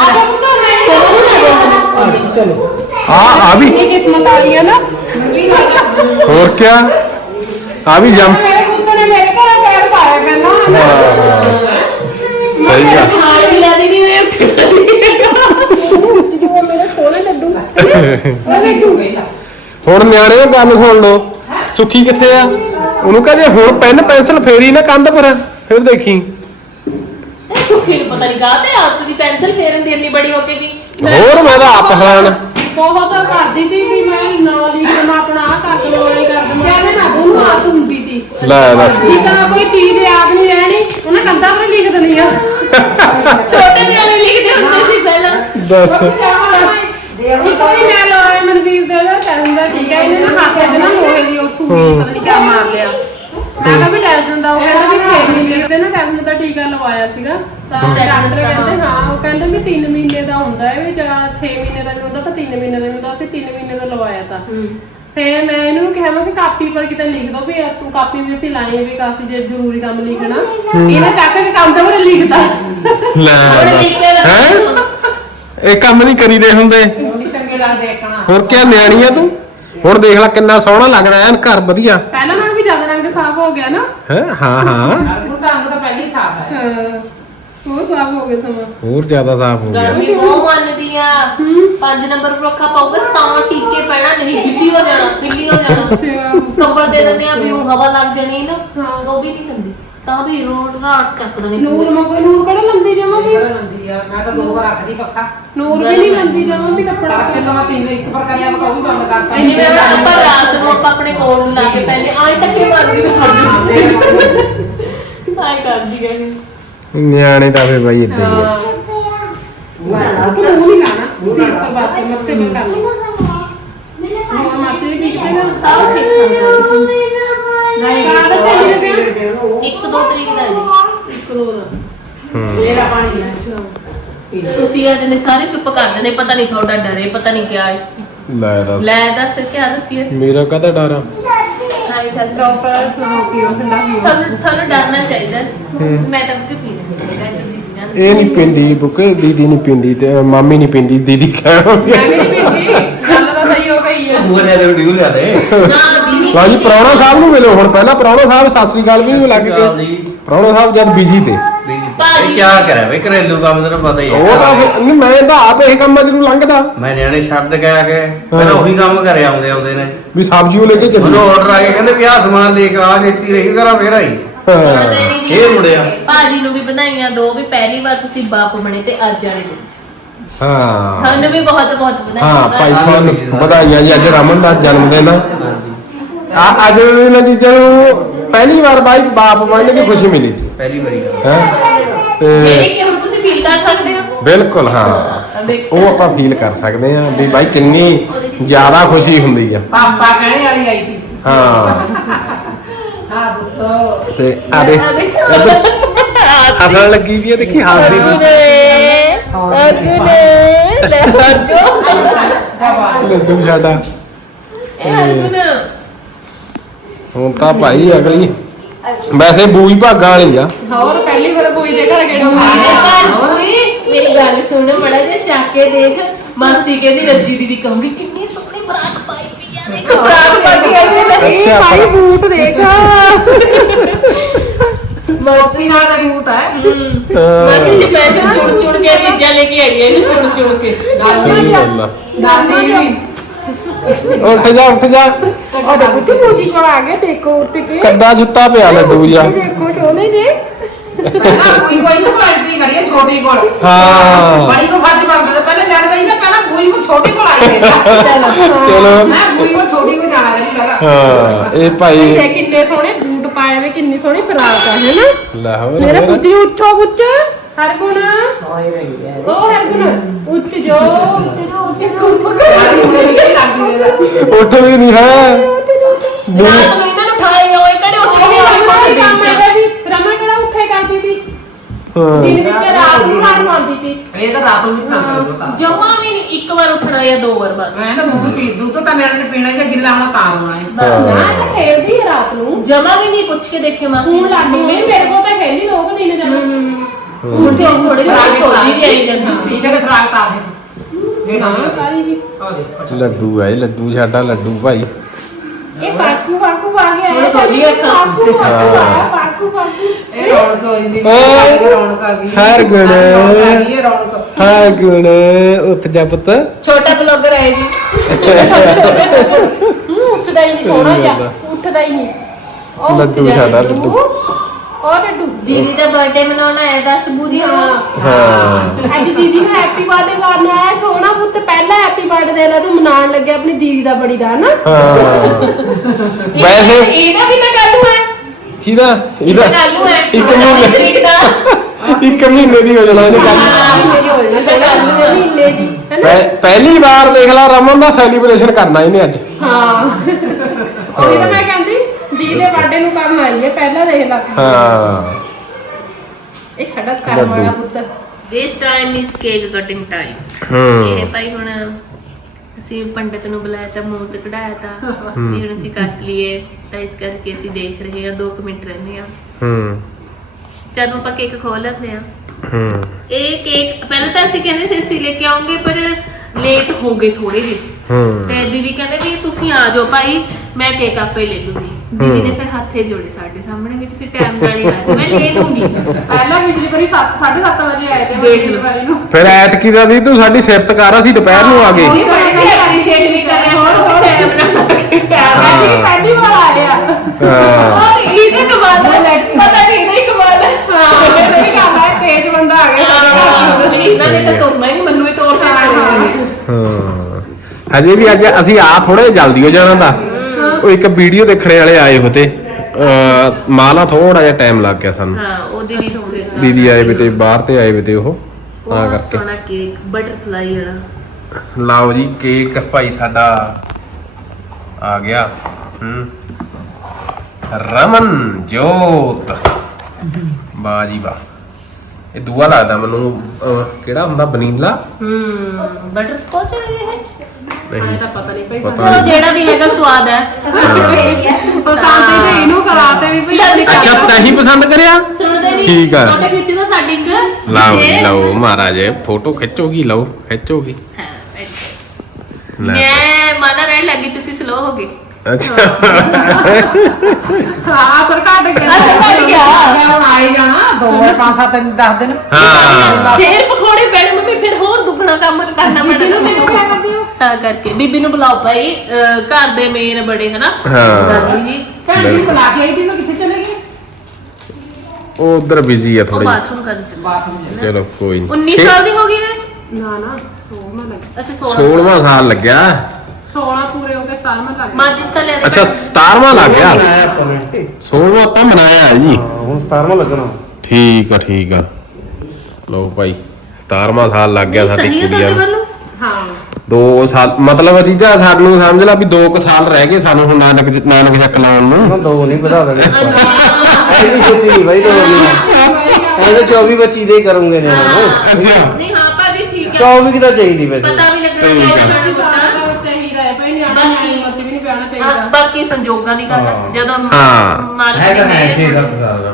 ਆ ਜਾ ਪੁੱਤ ਮੈਂ ਚਲੋ ਨਾ ਦੋ ਚਲੋ। ਆ ਆ ਵੀ। ਇਹ ਕਿਸਮਤ ਵਾਲੀ ਆ ਨਾ। ਹੋਰ ਕਿਆ? ਆ ਵੀ ਜੰਮ। ਮੇਰੇ ਪੁੱਤ ਨੇ ਮੇਰੇ ਘਰ ਪੈਰ ਪਾਇਆ ਪਹਿਲਾਂ ਸਹੀ ਆ ਖਾਣੇ ਵੀ ਲਾ ਦੇਣੀ ਮੈਂ ਉੱਠਣਾ ਜੋ ਮੇਰੇ ਸੋਹਣੇ ਲੱਡੂ ਉਹ ਵੇਖੂ ਹੁਣ ਨਿਆਣੇ ਗੱਲ ਸੁਣ ਲਓ। ਸੁੱਖੀ ਕਿੱਥੇ ਆ? ਉਹਨੂੰ ਕਹੇ ਹੁਣ ਪੈਨ ਪੈਨਸਲ ਫੇਰੀ ਨਾ ਕੰਧ ਪਰ ਫਿਰ ਦੇਖੀ। ਇਹ ਸੁੱਖੀ ਨੂੰ ਪਤਾ ਨਹੀਂ ਕਾਹਤੇ ਆਪ ਦੀ ਪੈਨਸਲ ਫੇਰਨ ਦੀ ਇੰਨੀ ਬੜੀ ਹੋ ਕੇ ਵੀ। ਹੋਰ ਮੈਂ ਤਾਂ ਆਪ ਹੈਰਾਨ। ਬਹੁਤ ਕਰਦੀ ਸੀ ਵੀ ਮੈਂ ਨਾਲ ਹੀ ਮੈਂ ਆਪਣਾ ਆਹ ਕਰ ਦਵਾਂ ਇਹ ਕਰ ਦਵਾਂ ਕਹਿੰਦੇ ਨਾ ਉਹਨੂੰ ਆਦਤ ਹੁੰਦੀ ਸੀ। ਲੈ ਦੱਸ। ਜਿੱਦਾਂ ਕੋਈ ਚੀਜ਼ ਯਾਦ ਨਹੀਂ ਰਹਿਣੀ ਉਹਨੇ ਕੰਧਾਂ 'ਤੇ ਲਿਖ ਦੇਣੀ ਆ। ਛੋਟੇ ਨਿਆਣੇ ਲਿਖਦੇ ਹੁੰਦੇ ਸੀ ਪਹਿਲਾਂ। ਦੱਸ। ਇੱਕ ਵਾਰੀ ਮੈਂ ਲਾਇਆ ਮਨਵੀਰ ਦੇ ਦਾ ਟੈਲਨ ਦਾ ਠੀਕ ਹੈ ਇਹਨੇ ਨਾ ਹੱਥ 'ਚ ਨਾ ਲੋਹੇ ਦੀ ਉਹ ਸੂਈ ਪਤਾ ਨਹੀਂ ਕਿਆ ਮਾਰ ਲਿਆ। ਮੈਂ ਕਿਹਾ ਵੀ ਟੈਲਨ ਦਾ ਉਹ ਕਹਿੰਦਾ ਵੀ 6 ਮਹੀਨੇ ਦੇ ਨਾ ਟੈਲਨ ਦਾ ਟੀਕਾ ਲਵਾਇਆ ਸੀਗਾ। ਤਾਂ ਡਾਕਟਰ ਕਹਿੰਦੇ ਹਾਂ ਉਹ ਕਹਿੰਦੇ ਵੀ 3 ਮਹੀਨੇ ਦਾ ਹੁੰਦਾ ਹੈ ਵੀ ਜਾਂ 6 ਮਹੀਨੇ ਦਾ ਵੀ ਹੁੰਦਾ ਤਾਂ 3 ਮਹੀਨੇ ਦਾ ਹੁੰਦਾ ਅਸੀਂ 3 ਮਹੀਨੇ ਦਾ ਲਵਾਇਆ ਤਾਂ। ਫੇਰ ਮੈਂ ਇਹਨੂੰ ਕਿਹਾ ਮੈਂ ਕਿ ਕਾਪੀ ਪਰ ਕਿਤੇ ਲਿਖ ਦੋ ਵੀ ਇਹ ਤੂੰ ਕਾਪੀ ਵੀ ਅਸੀਂ ਲਾਈ ਵੀ ਕਾਸੀ ਜੇ ਜ਼ਰੂਰੀ ਕੰਮ ਲਿਖਣਾ। ਇਹਨੇ ਚੱਕ ਕੇ ਕਾਊਂਟਰ ਪਰ ਲਿਖਤਾ। ਲੈ ਹੁਣ ਦੱਸ ਲਿਖ ਕੇ ਰੱਖੋ। ਹੈ? ਇਹ ਕੰਮ ਨਹੀਂ ਕਰੀਦੇ ਹੁੰਦੇ। ਨਹੀਂ ਚੰਗੇ ਲੱਗਦੇ ਇੱਕਣਾ ਹੋਰ ਕਿਆ ਨਿਆਣੀ ਆ ਤੂੰ? ਹੁਣ ਦੇਖ ਲੈ ਕਿੰਨਾ ਸੋਹਣਾ ਲੱਗਦਾ ਐਨ ਘਰ ਵਧੀਆ। ਪਹਿਲਾਂ ਨਾਲੋਂ ਵੀ ਜ਼ਿਆਦਾ ਰੰਗ ਸਾਫ਼ ਹੋ ਗਿਆ ਨਾ। ਹੈ? ਹਾਂ ਹਾਂ। ਹੁਣ ਤਾਂ ਅੰਗ ਤਾਂ ਪਹਿਲੇ ਹੀ ਸਾਫ਼ ਹੈ। ਹਾਂ। ਹੋਰ ਸਾਫ਼ ਹੋ ਗਿਆ ਸਮਾਂ। ਹੋਰ ਜ਼ਿਆਦਾ ਸਾਫ਼ ਹੋ ਗਿਆ। ਗਰਮੀ ਬਹੁਤ ਮੰਨਦੀ ਆ ਪੰਜ ਨੰਬਰ ਪਰ ਰੱਖਾ ਪਾਊਗਾ ਤਾਂ ਟੀਕੇ ਪੈਣਾ ਨਹੀਂ ਗਿੱਲੀ ਹੋ ਜਾਣਾ ਗਿੱਲੀ ਹੋ ਜਾਣਾ। ਅੱਛਾ। ਕੰਬਲ ਦੇ ਦਿੰਦੇ ਆ ਵੀ ਉਹ ਹਵਾ ਲੱਗ ਜਾਣੀ ਨਾ ਉਹ ਵੀ ਨਹੀਂ ਹੁੰਦੀ ਤਾਂ ਵੀ ਰੋਡ ਰਾਤ ਚੱਕ ਦੇਣੀ ਨੂਰ ਮਗਰ ਨੂਰ ਕਿਹੜਾ ਲੰਦੀ ਜਮਾ ਵੀ ਲੰਦੀ ਆ? ਮੈਂ ਤਾਂ ਦੋ ਵਾਰ ਰੱਖਦੀ ਪੱਖਾ। ਨੂਰ ਵੀ ਨਹੀਂ ਲੰਦੀ ਜਮਾ ਵੀ ਕੱਪੜਾ ਰੱਖ ਕੇ ਤਾਂ ਮੈਂ ਤਿੰਨ ਇੱਕ ਵਾਰ ਕਰਿਆ ਮੈਂ ਉਹ ਵੀ ਬੰਦ ਕਰਤਾ। ਜਿਵੇਂ ਆਪਾਂ ਰਾਤ ਨੂੰ ਆਪਾਂ ਆਪਣੇ ਕੋਲ ਨੂੰ ਲਾ ਕੇ ਪਹਿਲੇ ਆਏ ਧੱਕੇ ਮਾਰਦੀ ਵੀ ਖੜ ਜਾਂਦੀ ਆਏ ਕਰਦੀ ਗਈ ਨਿਆਣੇ ਤਾਂ ਫੇ ਬਾਈ ਇਦਾਂ ਹੀ ਆ। ਕਿ ਮੂੰਹ ਨਹੀਂ ਲਾਣਾ। ਸਿਰ ਤੋਂ ਬਸ ਮੱਥੇ ਤੇ ਕਰ ਲਓ ਹੋਰ ਮਾਸੀ ਵੀ ਠੀਕ ਤੇ ਸਭ ਠੀਕ ਠਾਕ ਨਹੀਂ ਕਾਹਦਾ ਸਹੀ ਲੱਗਿਆ ਇੱਕ ਦੋ ਤਰੀਕ ਦਾ ਜੀ ਇੱਕ ਦੋ ਦਾ ਮੇਰਾ ਪਾਣੀ ਹੈ ਤੁਸੀਂ ਅੱਜ ਨੇ ਸਾਰੇ ਚੁੱਪ ਕਰ ਦਿੰਦੇ ਪਤਾ ਨਹੀਂ ਤੁਹਾਡਾ ਡਰੇ ਪਤਾ ਨਹੀਂ ਕਿਆ ਹੈ। ਲੈ ਦੱਸ। ਲੈ ਦੱਸ ਕਿਆ ਦੱਸੀਏ? ਮੇਰਾ ਕਹਦਾ ਡਰ ਆ? ਹਾਈ ਗੱਲ ਦੋ ਪਰ ਸੁਣੋ ਪੀਓ ਠੰਡਾ ਪੀਓ। ਤੁਹਾਨੂੰ ਤੁਹਾਨੂੰ ਡਰਨਾ ਚਾਹੀਦਾ। ਮੈਂ ਤਾਂ ਕਿ ਪੀ ਲੈਂਦੀ ਹਾਂ ਦੀਦੀ ਨਾਲ ਇਹ ਨਹੀਂ ਪਿੰਦੀ ਬੁੱਕੇ ਦੀਦੀ ਨਹੀਂ ਪਿੰਦੀ ਤੇ ਮਾਮੀ ਨਹੀਂ ਪਿੰਦੀ ਦੀਦੀ ਕਹਿਣਗੇ ਮੈਂ ਵੀ ਨਹੀਂ ਪੀਂਦੀ। ਗੱਲ ਤਾਂ ਸਹੀ ਹੋ ਗਈ ਹੈ ਮੂਹਰੇ ਦੇ ਵੀਡੀਓ ਲਿਆ ਦੇ। ਨਾ ਦੀਦੀ ਲਓ ਜੀ ਪ੍ਰਾਹੁਣਾ ਸਾਹਿਬ ਨੂੰ ਮਿਲੋ ਹੁਣ ਪਹਿਲਾਂ ਪ੍ਰਾਹੁਣਾ ਸਾਹਿਬ ਸਤਿ ਸ੍ਰੀ ਅਕਾਲ ਵੀ ਲੱਗ ਗਏ ਪ੍ਰਾਹੁਣਾ ਸਾਹਿਬ ਜਦ ਬਿਜ਼ੀ ਤੇ। ਇਹ ਕੀ ਕਰਿਆ ਵੇ ਘਰੇਲੂ ਕੰਮ ਤੈਨੂੰ ਪਤਾ ਹੀ ਹੈ। ਉਹ ਤਾਂ ਫਿਰ- ਨਹੀਂ ਮੈਂ ਤਾਂ ਆਪ ਇਹ ਕੰਮਾਂ ਚ ਨੂੰ ਲੰਘਦਾ। ਮੈਂ ਨਿਆਣੇ ਛੱਡ ਕੇ ਆ ਕੇ ਪਹਿਲਾਂ ਉਹੀ ਕੰਮ ਕਰੇ ਆਉਂਦੇ ਆਉਂਦੇ ਨੇ। ਵੀ ਸਬਜ਼ੀ ਉਹ ਲੈ ਕੇ ਮੈਨੂੰ ਚੱਲੀ ਆਰਡਰ ਆ ਕੇ ਕਹਿੰਦੇ ਵੀ ਆਹ ਸਮਾਨ ਲੈ ਕੇ ਆ ਛੇਤੀ ਰਹੀ ਕਰਾਂ ਫੇਰ ਆਈ ਹਾਂ। ਇਹ ਮੁੜਿਆ। ਭਾਜੀ ਨੂੰ ਵੀ ਵਧਾਈਆਂ ਦੋ ਵੀ ਪਹਿਲੀ ਵਾਰ ਤੁਸੀਂ ਬਾਪ ਬਣੇ ਤੇ ਅੱਜ ਵਾਲੇ ਦਿਨ ਚ। ਹਾਂ। ਤੁਹਾਨੂੰ ਵੀ ਬਹੁਤ ਬਹੁਤ ਵਧਾਈਆਂ। ਹਾਂ ਭਾਈ ਤੁਹਾਨੂੰ ਵਧਾਈਆਂ ਜੀ। ਅੱਜ ਰਮਨ ਦਾ ਜਨਮ ਦਿਨ ਆ। ਆ- ਅੱਜ ਦੇ ਦਿਨ ਜੀਜਾ ਨੂੰ ਪਹਿਲੀ ਵਾਰ ਬਾਈ ਬਾਪ ਬਣਨ ਦੀ ਖੁਸ਼ੀ ਮਿਲੀ। ਸੀ ਪਹਿਲੀ ਵਾਰੀ ਗੱਲ। ਹੈ? ਤੇ ਕਿ ਹੁਣ ਤੁਸੀਂ ਫੀਲ ਕਰ ਸਕਦੇ ਹੋ। ਬਿਲਕੁਲ ਹਾਂ। ਉਹ ਆਪਾਂ ਫੀਲ ਕਰ ਸਕਦੇ ਆ ਵੀ ਬਾਈ ਕਿੰਨੀ ਜ਼ਿਆਦਾ ਖੁਸ਼ੀ ਹੁੰਦੀ ਆ। ਪਾਪਾ ਕਹਿਣੇ ਵਾਲੀ ਆਈ ਸੀ। ਹਾਂ। ਹਾਂ ਬੁੱਤੋ ਤੇ ਆ ਦੇ। ਅਸਲ ਲੱਗੀ ਵੀ ਆ ਦੇਖੀ ਹੱਸਦੀ ਵੀ। ਅਗਨੇ ਲੈ ਹਰ ਜੋ ਲੱਡੂ ਸਾਡਾ ਅਗਨੇ ਹੁਣ ਤਾਂ ਭਾਈ ਅਗਲੀ। ਵੈਸੇ ਬੂਈ ਭਾਗਾਂ ਵਾਲੀ ਆ। ਹੋਰ ਪਹਿਲੀ ਵਾਰ ਕੋਈ ਦੇ ਘਰ ਕਿਹੜਾ ਮੇਰੇ ਘਰ? ਹੋਈ ਮੇਰੀ ਗੱਲ ਸੁਣ ਮੜਾ ਜੇ ਚੱਕ ਦੇਖ। ਮਾਸੀ ਕਹਿੰਦੀ ਰੱਜੀ ਦੀਦੀ ਕਹੂੰਗੀ ਕਿੰਨੀ ਸੋਹਣੀ ਬਰਾਕ ਪਾਈ ਪਈ ਆ ਦੇਖ। ਬਰਾਕ ਪਾ ਕੇ ਆਈ ਹੈ ਅੱਛਾ ਭਾਈ ਬੂਟ ਦੇਖ। ਮਾਸੀ ਨਾਲ ਦਾ ਬੂਟ ਹੈ। ਮਾਸੀ ਸਪੈਸ਼ਲ ਚੁਣ ਚੁਣ ਕੇ ਚੀਜ਼ਾਂ ਲੈ ਕੇ। ਆਈ ਹੈ ਇਹਨੂੰ ਚੁਣ ਚੁਣ ਕੇ। ਸਹੀ ਗੱਲ ਆ। ਦਾਦੀ ਵੀ। ਉੱਠ ਜਾ ਉੱਠ ਜਾ। ਉਹ ਦੇਖੋ ਜੀ ਮੋਜੀ ਕੋਲ ਆ ਗਏ ਦੇਖੋ ਉੱਠ ਕੇ। ਕੱਦਾ ਜੁੱਤਾ ਪਿਆ ਲੱਡੂ ਜਾ ਦੇਖੋ ਸੋਹਣੇ ਜੇ। ਪਹਿਲਾਂ ਕੋਈ ਕੋਈ ਨੂੰ ਐਂਟਰੀ ਕਰੀਏ ਛੋਟੀ ਕੋਲ। ਹਾਂ। ਬੜੀ ਕੋ ਫਾਟੀ ਬਣਦਾ ਪਹਿਲਾਂ ਜਾਣਦਾ ਹੀ ਨਾ ਪਹਿਲਾਂ ਬੂਈ ਕੋ ਛੋਟੀ ਕੋਲ ਆਈ ਚਲੋ। ਮੈਂ ਬੂਈ ਕੋ ਛੋਟੀ ਕੋ ਜਾਣਾ ਹੈ ਪਹਿਲਾਂ। ਹਾਂ ਇਹ ਭਾਈ ਕਿੰਨੇ ਸੋਹਣੇ ਬੂਟ ਪਾਏ ਵੇ ਕਿੰਨੀ ਸੋਹਣੀ ਫਰਾਕ ਆ ਹੈ ਨਾ ਲੈ ਮੇਰੇ। ਪੁੱਤੀ ਉੱਠੋ ਪੁੱਤ। ਹਰ ਗੁਣ ਹੋਏ ਰਹੀ ਹੈ ਉਹ ਹਰ ਗੁਣ ਉੱਠ ਜੋ। ਉੱਠ ਜੋ ਉੱਠ ਗੁੰਮ ਸਾਰੀ ਉਮਰ ਹੀ ਇਹ ਲੱਗਦੀ ਹੈ ਉੱਠ ਵੀ ਨਹੀਂ ਹੈ। ਰਾਤ ਨੂੰ ਇਹਨਾਂ ਨੂੰ ਉਠਾਏ ਹੋਏ ਕਿਹੜੇ ਉੱਠੇ ਕੰਮ ਹੈਗਾ ਵੀ ਰਮਨ ਕਿਹੜਾ ਉੱਠੇ ਕਰਦੀ ਸੀ? ਹਾਂ। ਦਿਨ ਵਿੱਚ ਰਾਤ ਨੂੰ ਖਾਣ ਪਾਉਂਦੀ ਸੀ। ਇਹ ਤਾਂ ਰਾਤ ਨੂੰ ਵੀ ਖਾਂਦਾ ਹੁੰਦਾ ਜਮਾ ਵੀ ਨਹੀਂ ਇੱਕ ਵਾਰ ਉੱਠਣਾ ਜਾਂ ਦੋ ਵਾਰ ਬਸ। ਮੈਂ ਤਾਂ ਮੂੰਹ ਪੀ ਦੂ ਤਾਂ ਮੇਰੇ ਨੇ ਪੀਣਾ ਜਾਂ ਗਿੱਲਾ ਹੋਣਾ ਤਾਂ ਹੋਣਾ ਹੈ। ਨਾ ਤਾਂ ਖੇਡਦੀ ਹੈ ਰਾਤ ਨੂੰ। ਜਮਾ ਵੀ ਨਹੀਂ ਪੁੱਛ ਕੇ ਦੇਖੇ ਮਾਸੀ। ਲਾਡੀ ਮੇਰੀ ਮੇਰੇ ਕੋਲ ਤਾਂ ਖੇਲੀ ਲੋਕ ਨਹੀਂ ਜਾਣਾ ਹੁਣ ਤੇ ਥੋੜੇ ਜਿਹੇ ਸੋਜੀ ਵੀ ਆਈ ਜਾਂਦੀ ਪਿੱਛੇ ਦੇ। ਫਰਾਕ ਤਾਂ ਹੈ। ਇਹ ਨਾ ਕਾਲੀ ਵੀ ਆ ਦੇ ਲੱਡੂ ਹੈ ਲੱਡੂ ਸਾਡਾ ਲੱਡੂ ਭਾਈ। ਇਹ ਪਾਕੂ ਪਾਕੂ ਆ ਗਿਆ। ਪਾਕੂ ਪਾਕੂ ਪਾਕੂ ਇਹ ਰੌਣਕ ਹੋ ਜਾਂਦੀ ਓਏ। ਇਹ ਰੌਣਕ ਆ ਗਈ। ਹਰ ਗੁਣ। ਇਹ ਰੌਣਕ। ਹਾਂ ਗੁਣ। ਉੱਠ ਜਾ ਪੁੱਤ। ਛੋਟਾ ਬਲੌਗਰ ਹੈ ਜੀ। ਉੱਠਦਾ ਹੀ ਨਹੀਂ ਸੋਣਾ ਜਾ ਉੱਠਦਾ ਹੀ ਨਹੀਂ। ਲੱਡੂ ਸਾਡਾ ਲੱਡੂ। ਉਹ ਲੱਡੂ ਦੀਦੀ ਦਾ ਬਰਥਡੇ ਮਨਾਉਣਾ ਹੈ ਦੱਸ ਬੂਜੀ ਹਾਂ। ਹਾਂ। ਅੱਜ ਦੀਦੀ ਨੂੰ ਹੈਪੀ ਬਰਥਡੇ ਕਰਨਾ ਹੈ ਸੋਹਣਾ ਪੁੱਤ ਪਹਿਲਾ ਹੈਪੀ ਬਰਥਡੇ ਦਾ ਤੂੰ ਮਨਾਉਣ ਲੱਗਿਆ ਆਪਣੀ ਦੀਦੀ ਦਾ ਬੜੀ ਦਾ ਨਾ ਹਾਂ। ਵੈਸੇ ਇਹਦਾ ਵੀ ਤਾਂ ਕੱਲ ਹੈ। ਇਹਦਾ। ਇਹਦਾ ਕੱਲ ਹੈ। ਇੱਕ ਮਹੀਨੇ ਤਰੀਕ ਦਾ। ਇੱਕ ਮਹੀਨੇ ਦੀ ਹੋ ਜਾਣਾ ਇਹਨੇ ਕੱਲ ਮੇਰੀ ਹੋਣੀ ਨਾ ਪਹਿਲਾਂ ਮਹੀਨੇ ਦੀ ਹੈਨਾ? ਪਹਿ- ਪਹਿਲੀ ਵਾਰ ਦੇਖ ਲਾ ਰਮਨ ਦਾ ਸੈਲੀਬ੍ਰੇਸ਼ਨ ਕਰਨਾ ਇਹਨੇ ਅੱਜ। ਹਾਂ। ਉਹੀ ਤਾਂ ਮੈਂ ਕਹਿੰਦੀ ਦੀਦੀ ਦੇ ਬਰਥਡੇ ਨੂੰ ਕੰਮ ਆਈ ਹੈ ਪਹਿਲਾਂ ਦੇਖ ਲਾ। ਹਾਂ। ਇਹ ਸਾਡਾ ਕਰਮ ਵਾਲਾ ਪੁੱਤ। This time is cake cutting time ਹੂੰ। ਇਹ ਭਾਈ ਹੁਣ ਅਸੀਂ ਪੰਡਿਤ ਨੂੰ ਬੁਲਾਇਆ ਤਾਂ ਮੂੰਹ ਤੇ ਕਢਾਇਆ ਤਾਂ ਵੀ ਹੁਣ ਅਸੀਂ ਕੱਟ ਲਈਏ ਤਾਂ ਇਸ ਕਰਕੇ ਅਸੀਂ ਦੇਖ ਰਹੇ ਹਾਂ 2 ਮਿੰਟ ਰਹਿੰਦੇ ਆ ਹੂੰ। ਜਦ ਆਪਾਂ ਕੇਕ ਖੋਲ ਲੈਂਦੇ ਆ ਹੂੰ। ਇਹ ਕੇਕ ਪਹਿਲਾਂ ਤਾਂ ਅਸੀਂ ਕਹਿੰਦੇ ਸੀ ਅਸੀਂ ਲੈ ਕੇ ਆਉਂਗੇ ਪਰ ਲੇਟ ਹੋ ਗਏ ਥੋੜੇ ਜਿਹੇ। ਹੂੰ। ਤੇ ਦੀਦੀ ਕਹਿੰਦੇ ਵੀ ਤੁਸੀਂ ਆ ਜਾਓ ਭਾਈ ਮੈਂ ਕੇਕ ਆਪੇ ਲੈ ਲੂੰਗੀ। ਦੀਦੀ ਨੇ ਫਿਰ ਹੱਥੇ ਜੋੜੇ ਸਾਡੇ ਸਾਹਮਣੇ ਵੀ ਤੁਸੀਂ ਟਾਈਮ ਨਾਲ ਹੀ ਆ ਜਾਓ ਮੈਂ ਲੈ ਲੂੰਗੀ। ਪਹਿਲਾਂ ਪਿਛਲੀ ਵਾਰੀ 7 7:30 ਵਜੇ ਆਏ ਤੇ ਦੇਖ ਲਓ। ਵਾਰੀ ਨੂੰ। ਫਿਰ ਐਤਕੀ ਦਾ ਦੀ ਤੂੰ ਸਾਡੀ ਸਿਫਤ ਕਰ ਅਸੀਂ ਦੁਪਹਿਰ ਨੂੰ ਆ ਗਏ। ਉਹੀ ਬੜੇ ਵੀ ਐਪਰੀਸ਼ੀਏਟ ਵੀ ਕਰ ਰਹੇ ਹੋਰ ਹੋਰ ਟਾਈਮ ਨਾਲ ਪਹਿਲੀ ਪਹਿਲੀ ਵਾਰ ਆਇਆ ਹਾਂ। ਔਰ ਇਹਦੇ ਕਮਾਲ ਹੈ ਪਤਾ ਨਹੀਂ ਇਹਦੇ ਕਮਾਲ ਹੈ ਹਾਂ ਸਹੀ ਗੱਲ ਹੈ ਤੇਜ਼ ਬੰਦਾ ਆ ਗਿਆ ਸਾਡੇ ਘਰ। ਹਾਂ ਇਹਨਾਂ ਨੇ ਤਾਂ ਹੀ ਮੈਨੂੰ ਹਾਂ। ਹਜੇ ਵੀ ਅੱਜ ਅਸੀਂ ਆ ਥੋੜੇ ਜਲਦੀ ਹੋ ਜਾਣਾ ਦਾ। ਉਹ ਇੱਕ ਵੀਡੀਓ ਦੇਖਣੇ ਵਾਲੇ ਆਏ ਹੋਤੇ ਅ ਮਾਲਾ ਥੋੜਾ ਜਿਹਾ ਟਾਈਮ ਲੱਗ ਗਿਆ ਸਾਨੂੰ। ਹਾਂ ਉਹ ਦੀਦੀ ਫਿਰ ਦੀਦੀ ਆਏ ਵੇ ਤੇ ਬਾਹਰ ਤੇ ਆਏ ਵੇ ਤੇ ਉਹ। ਤਾਂ ਕਰਕੇ। ਸੋਹਣਾ ਕੇਕ ਬਟਰਫਲਾਈ ਵਾਲਾ। ਲਓ ਜੀ ਕੇਕ ਭਾਈ ਸਾਡਾ ਆ ਗਿਆ। ਹੂੰ। ਰਮਨ ਜੋਤ ਵਾਹ ਜੀ ਵਾਹ। ਇਹ ਦੂਆ ਲੱਗਦਾ ਮੈਨੂੰ ਅਹ, ਕਿਹੜਾ ਹੁੰਦਾ ਵਨੀਲਾ? ਹੂੰ ਬਟਰ ਸਕੋਚ ਹੈ ਇਹ? ਨਹੀਂ ਤਾਂ ਪਤਾ ਨਹੀਂ ਭਾਈ ਪਤਾ ਚਲੋ ਨਹੀਂ। ਜਿਹੜਾ ਵੀ ਹੈਗਾ ਸਵਾਦ ਹੈ। ਪਸੰਦ ਤੇ ਇਹਨੂੰ ਕਰਾਤੇ ਵੀ ਭਈ ਅੱਛਾ ਤੈਂ ਹੀ ਪਸੰਦ ਕਰਿਆ? ਸੁਣਦੇ ਨਹੀਂ। ਠੀਕ ਆ। ਫੋਟੋ ਖਿੱਚ ਦੋ ਸਾਡੀ ਇੱਕ ਲਓ ਜੀ, ਲਓ ਮਹਾਰਾਜ ਫੋਟੋ ਖਿੱਚੋਗੀ ਲਓ ਖਿੱਚੋਗੀ। ਹਾਂ, ਇੱਥੇ। ਲੈ। ਮੈਂ ਮਾਨਾ ਰਹਿਣ ਲੱਗੀ ਤੁਸੀਂ ਸਲੋ ਹੋ ਗਏ। ਅੱਛਾ। ਹਾਂ ਸਰ ਘਟ ਗਿਆ। ਅੱਛਾ, ਘੱਟ ਗਿਆ। ਹੁਣ ਆਈ ਜਾਣਾ ਦੋ ਵਾਰ ਪੰਜ ਸੱਤ ਦਿਨ 10 ਦਿਨ। ਹਾਂ। ਫੇਰ ਪਖੋੜੇ ਪੈਣ ਮੰਮੀ ਫਿਰ ਹੋਰ ਦੁੱਗਣਾ ਕੰਮ ਕਰਨਾ ਪੈਣਾ। ਮੈਨੂੰ ਤਾਂ ਕਰਕੇ। ਬੀਬੀ ਨੂੰ ਬੁਲਾਓ ਭਾਈ ਅਹ ਘਰ ਦੇ ਮੇਨ ਬੜੇ ਹਨਾ? ਹਾਂ। ਦਾਦੀ ਜੀ। ਭੈਣ ਜੀ ਬੁਲਾ ਕੇ ਆਈ ਤੀ ਮੈਂ ਕਿੱਥੇ ਚਲੇ ਗਈ ਉਹ ਉਧਰ ਬਿਜ਼ੀ ਆ ਉਹ ਥੋੜੀ ਬਾਥਰੂਮ ਕਰਨ ਚ ਬਾਥਰੂਮ ਚਲੋ ਕੋਈ 19 ਨਹੀਂ ਸਾਲ ਦੀ ਹੋ ਗਈ ਹੈ? ਨਾ ਨਾ ਸੋ ਮੈਂ ਲੱਗ ਅੱਛਾ 16 16ਵਾਂ ਸਾਲ ਲੱਗਿਆ। 16 ਪੂਰੇ ਹੋ ਸਾਲ ਮੈਂ ਲੱਗ ਮਾਚਿਸ ਤਾਂ ਲਿਆ ਅੱਛਾ 17ਵਾਂ ਲੱਗ ਗਿਆ? ਆਪਾਂ ਨੇ। 16ਵਾਂ ਤਾਂ ਮਨਾਇਆ ਹੈ ਜੀ। ਹੁਣ 17ਵਾਂ ਲੱਗਣਾ। ਠੀਕ ਆ ਠੀਕ ਆ। ਲੋ ਭਾਈ 17ਵਾਂ ਸਾਲ ਲੱਗ ਗਿਆ ਸਾਡੀ ਸਹੀ ਹੈ ਕੁੜੀਆਂ ਤੁਹਾਡੇ ਨੂੰ ਵੱਲੋਂ? ਹਾਂ। ਦੋ ਸਾਲ ਮਤਲਬ ਜੀਜਾ ਸਾਨੂੰ ਸਮਝ ਲਾ ਵੀ 2 ਕੁ ਸਾਲ ਰਹਿ ਗਏ ਸਾਨੂੰ ਹੁਣ ਨਾਨਕ ਚ- ਨਾਨਕ ਚੱਕ ਲਾਉਣ ਨੂੰ। ਹੁਣ ਦੋ ਨਹੀਂ ਵਧਾ ਦੇਣੇ। ਐਡੀ ਛੇਤੀ ਨਹੀਂ ਬਾਈ ਦੋ ਨਹੀਂ। ਤਾਂ 24 25 ਦੇ ਹੀ ਕਰੂੰਗੇ ਨੇ ਅੱਛਾ। ਨਹੀਂ ਹਾਂ ਭਾਜੀ ਠੀਕ ਹੈ। 24 ਕਿਤਾ ਚਾਹੀਦੀ ਵੈਸੇ। ਪਤਾ ਵੀ ਲੱਗਣਾ ਚਾਹੀਦਾ ਹੈ। ਭਾਜੀ ਪਤਾ ਚਾਹੀਦਾ ਹੈ ਭਾਈ ਨਿਆਣਾ ਨਿਆਣੀ ਉਮਰ ਚ ਵੀ ਨਹੀਂ ਪਿਆਣਾ ਆ, ਚਾਹੀਦਾ ਬਾਕੀ ਸੰਜੋਗਾਂ ਦੀ ਗੱਲ। ਜਦੋਂ ਹਾਂ। ਮਾਲਕ ਹੈ ਤਾਂ ਹੈ ਨੇ 6-7 ਸਾਲ ਦਾ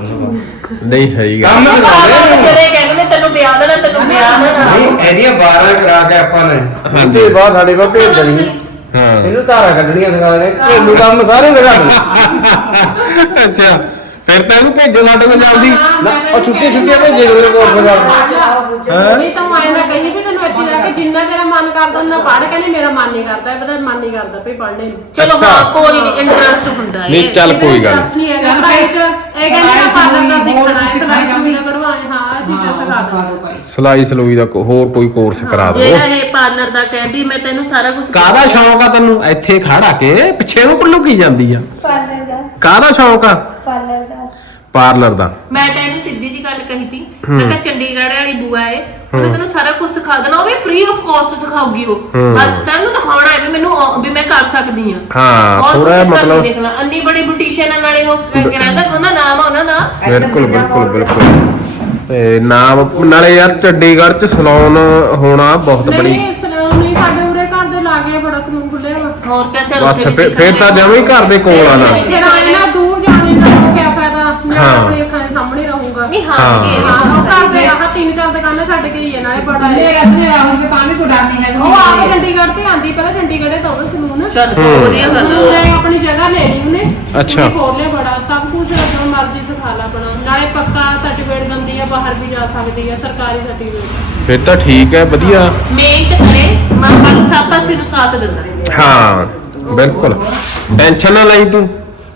ਨਹੀਂ ਸਹੀ ਗੱਲ ਕੰਮ ਕਰਾਉਂਦੇ ਜਿਹੜੇ ਕਹਿੰਦੇ ਨੇ ਤੈਨੂੰ ਵਿਆਹ ਦੇਣਾ ਤੈਨੂੰ ਵਿਆਹ ਦੇਣਾ। ਨਹੀਂ ਇਹਦੀਆਂ 12 ਕਰਾ ਕੇ ਆਪਾਂ ਨੇ। ਉਹਦੇ ਬਾਅਦ ਸਾਡੇ ਕੋਲ ਭੇਜ ਦੇਣੀ ਹਾਂ। ਇਹਨੂੰ ਧਾਰਾ ਕੱਢਣੀਆਂ ਸਿਖਾ ਦੇਣੇ। ਘਰੇਲੂ ਕੰਮ ਸਾਰੇ ਲਗਾ ਦੇਣੇ। ਅੱਛਾ। ਫਿਰ ਤਾਂ ਇਹਨੂੰ ਭੇਜੋ ਸਾਡੇ ਕੋਲ ਜਲਦੀ ਨਾ, ਉਹ ਛੁੱਟੀ ਛੁੱਟੀਆਂ ਭੇਜੇ ਮੇਰੇ ਕੋਲ ਹਾਂ ਨਹੀਂ ਤਾਂ ਮੈਂ ਨਾ ਕਹੀ ਵੀ ਤੈਨੂੰ ਇੱਥੇ ਜਾ ਕੇ ਜਿੰਨਾ ਤੇਰਾ ਮਨ ਕਰਦਾ ਉਹਨਾਂ ਪੜ੍ਹ ਕਹਿੰਦੀ ਮੇਰਾ ਮਨ ਨਹੀਂ ਕਰਦਾ ਇਹ ਪਤਾ ਮਨ ਨਹੀਂ ਕਰਦਾ ਭਈ ਪੜ੍ਹਨੇ ਨੂੰ ਚਲੋ ਅੱਛਾ। ਹਾਂ ਕੋਈ ਨਹੀਂ ਇੰਟਰਸਟ ਹੁੰਦਾ ਹੈ ਨਹੀਂ ਚੱਲ ਕੋਈ ਗੱਲ ਨੀ। ਨਹੀਂ ਹੈਗਾ ਪ੍ਰਾਈਸ ਇਹ ਕਹਿੰਦੇ ਨਾ ਪਾਰਲਰ ਦਾ ਸਿੱਖਣਾ ਹੈ ਸਲਾਈ ਸਲੂਈ ਦਾ ਕਢਵਾਏ ਹਾਂ ਇਹ ਚੀਜ਼ਾਂ ਸਿਖਾ ਦੋ ਸਲਾਈ ਸਲੂਈ ਦਾ ਕੋ- ਹੋਰ ਕੋਈ ਕੋਰਸ ਕਰਾ ਦਿਓ ਜਿਹੜਾ ਇਹ ਪਾਰਲਰ ਦਾ ਕਹਿੰਦੀ ਮੈਂ ਤੈਨੂੰ ਸਾਰਾ ਕੁਝ ਕਾਹਦਾ ਸ਼ੌਂਕ ਆ ਤੈਨੂੰ ਇੱਥੇ ਖੜਾ ਕੇ ਪਿੱਛੇ ਨੂੰ ਪੱਲੂ ਕੀ ਜਾਂਦੀ ਆ ਪਾਰਲਰ ਦਾ ਕਾਹਦਾ ਸ਼ੌਂਕ ਆ ਪਾਰਲਰ ਦਾ ਪਾਰਲਰ ਦਾ। ਮੈਂ ਤਾਂ ਇਹਨੂੰ ਸਿੱਧੀ ਜੀ ਗੱਲ ਕਹੀ ਤੀ। ਮੈਂ ਕਿਹਾ ਚੰਡੀਗੜ੍ਹ ਵਾਲੀ ਬੂਆ ਏ ਉਹਨੇ ਤੈਨੂੰ ਸਾਰਾ ਕੁਝ ਸਿਖਾ ਦੇਣਾ ਉਹ ਵੀ ਫ੍ਰੀ ਆਫ ਕਾਸਟ ਸਿਖਾਉਗੀ ਉਹ। ਬਸ ਤੈਨੂੰ ਦਿਖਾਉਣਾ ਹੈ ਵੀ ਮੈਨੂੰ ਵੀ ਮੈਂ ਕਰ ਸਕਦੀ ਹਾਂ ਹਾਂ ਥੋੜਾ ਮਤਲਬ ਦੇਖਣਾ ਅੰਨੀ ਬੜੀ ਬੁਟੀਸ਼ੀਅਨ ਨਾਲੇ ਉਹ ਕਹਿੰਦਾ ਉਹਦਾ ਨਾਮ ਆ ਉਹਨਾਂ ਦਾ ਬਿਲਕੁਲ ਬਿਲਕੁਲ ਬਿਲਕੁਲ। ਤੇ ਨਾਮ ਨਾਲੇ ਯਾਰ ਚੰਡੀਗੜ੍ਹ ਚ ਸਲੂਨ ਹੋਣਾ ਬਹੁਤ ਬੜੀ ਨਹੀਂ ਸਲੂਨ ਨਹੀਂ ਸਾਡੇ ਉਰੇ ਘਰ ਦੇ ਲਾਗੇ ਬੜਾ ਸਲੂਨ ਖੁੱਲਿਆ ਵਾ। ਹੋਰ ਕਿਆ ਚਲੋ ਅੱਛਾ ਫਿਰ ਫਿਰ ਤਾਂ ਜਮੇ ਹੀ ਘਰ ਦੇ ਕੋਲ ਆ ਨਾ। ਦੂਰ ਦਾ ਕੀ ਫਾਇਦਾ ਹਾਂ। ਨਿਆਣਾ ਆਪਣੀ ਅੱਖਾਂ ਦੇ ਸਾਹਮਣੇ ਰਹੂਗਾ। ਨਹੀਂ ਹਾਂ ਹਾਂ। ਇਹ ਹਾਂ। ਉਹ ਘਰ ਦੇ ਆਹ ਤਿੰਨ ਚਾਰ ਦੁਕਾਨਾਂ ਛੱਡ ਕੇ ਹੀ ਹੈ ਨਾਲੇ ਬੜਾ ਲੈ ਹੈ। ਰਸਨੇ ਰਾਹੁਲ ਕੇ ਤਾਂ ਵੀ ਕੋਈ ਡਰ ਨਹੀਂ ਹੈ ਉਹ ਆ ਕੇ ਚੰਡੀਗੜ੍ਹ ਤੇ ਆਂਦੀ ਪਹਿਲਾਂ ਚੰਡੀਗੜ੍ਹ ਤੋਂ ਉਹਦਾ ਸਲੂਨ। ਚੱਲ ਬਹੁਤ ਵਧੀਆ ਗੱਲ ਆ। ਉਹਨੇ ਆਪਣੀ ਜਗ੍ਹਾ ਲੈ ਲਈ ਉਹਨੇ। ਅੱਛਾ। ਉਹਨੇ ਖੋਲ ਲਿਆ ਬੜਾ। ਸਭ ਕੁਝ ਜੋ ਮਰਜ਼ੀ ਸਿਖਾ ਲਾ ਆਪਣਾ। ਨਾਲੇ ਪੱਕਾ ਸਰਟੀਫਿਕੇਟ ਦਿੰਦੀ ਆ ਬਾਹਰ ਵੀ ਜਾ ਸਕਦੀ ਆ ਸਰਕਾਰੀ ਸਰਟੀਫਿਕੇਟ ਫਿਰ ਤਾਂ ਠੀਕ ਹੈ ਵਧੀਆ। ਮਿਹਨਤ ਕਰੇ ਮਾਂ ਬਾਪ ਸਭ ਪਾਸੇ ਨੂੰ ਸਾਥ ਦਿੰਦਾ। ਹਾਂ ਬਿਲਕੁਲ। ਟੈਨਸ਼ਨ ਨਾ ਲਈ ਤੂੰ।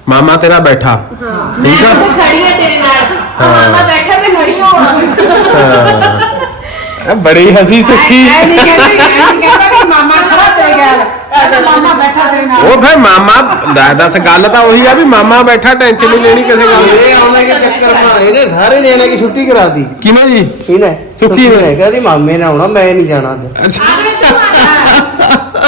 ਮਾਮਾ ਤੇਰਾ ਬੈਠਾ। ਮੈਂ ਠੀਕ ਆ? ਤਾਂ ਖੜੀ ਆ ਤੇਰੇ ਨਾਲ। ਉਹ ਮਾਮਾ ਬੈਠਾ ਤੇ ਖੜੀ ਹੋਣਾ ਇਹ ਬੜੀ ਹਸੀ ਸੁੱਖੀ। ਐ ਨਹੀਂ ਕਹਿੰਦੇ ਐ ਨਹੀਂ ਕਹਿੰਦਾ ਕਿ ਮਾਮਾ ਖੜਾ ਤੇ ਗੱਲ। ਅੱਛਾ ਮਾਮਾ ਬੈਠਾ ਤੇਰੇ ਨਾਲ। ਉਹ ਫਿਰ ਮਾਮਾ ਦਾ- ਦੱਸ ਗੱਲ ਤਾਂ ਉਹੀ ਆ ਵੀ ਮਾਮਾ ਬੈਠਾ ਟੈਨਸ਼ਨ ਨਹੀਂ ਲੈਣੀ ਕਿਸੇ ਗੱਲ ਦੀ। ਇਹ ਆਉਣੇ ਕੇ ਚੱਕਰ ਮਾ ਇਹਨੇ ਸਾਰੇ ਨਿਆਣੇ ਕੀ ਛੁੱਟੀ ਕਰਾਤੀ ਕਿਵੇਂ ਜੀ? ਇਹਨੇ ਸੁੱਖੀ ਨੇ। ਨੇ ਕਹਿੰਦੀ ਮਾਮੇ ਨੇ ਆਉਣਾ ਮੈਂ ਨਹੀਂ ਜਾਣਾ ਅੱਜ। ਅੱਛਾ।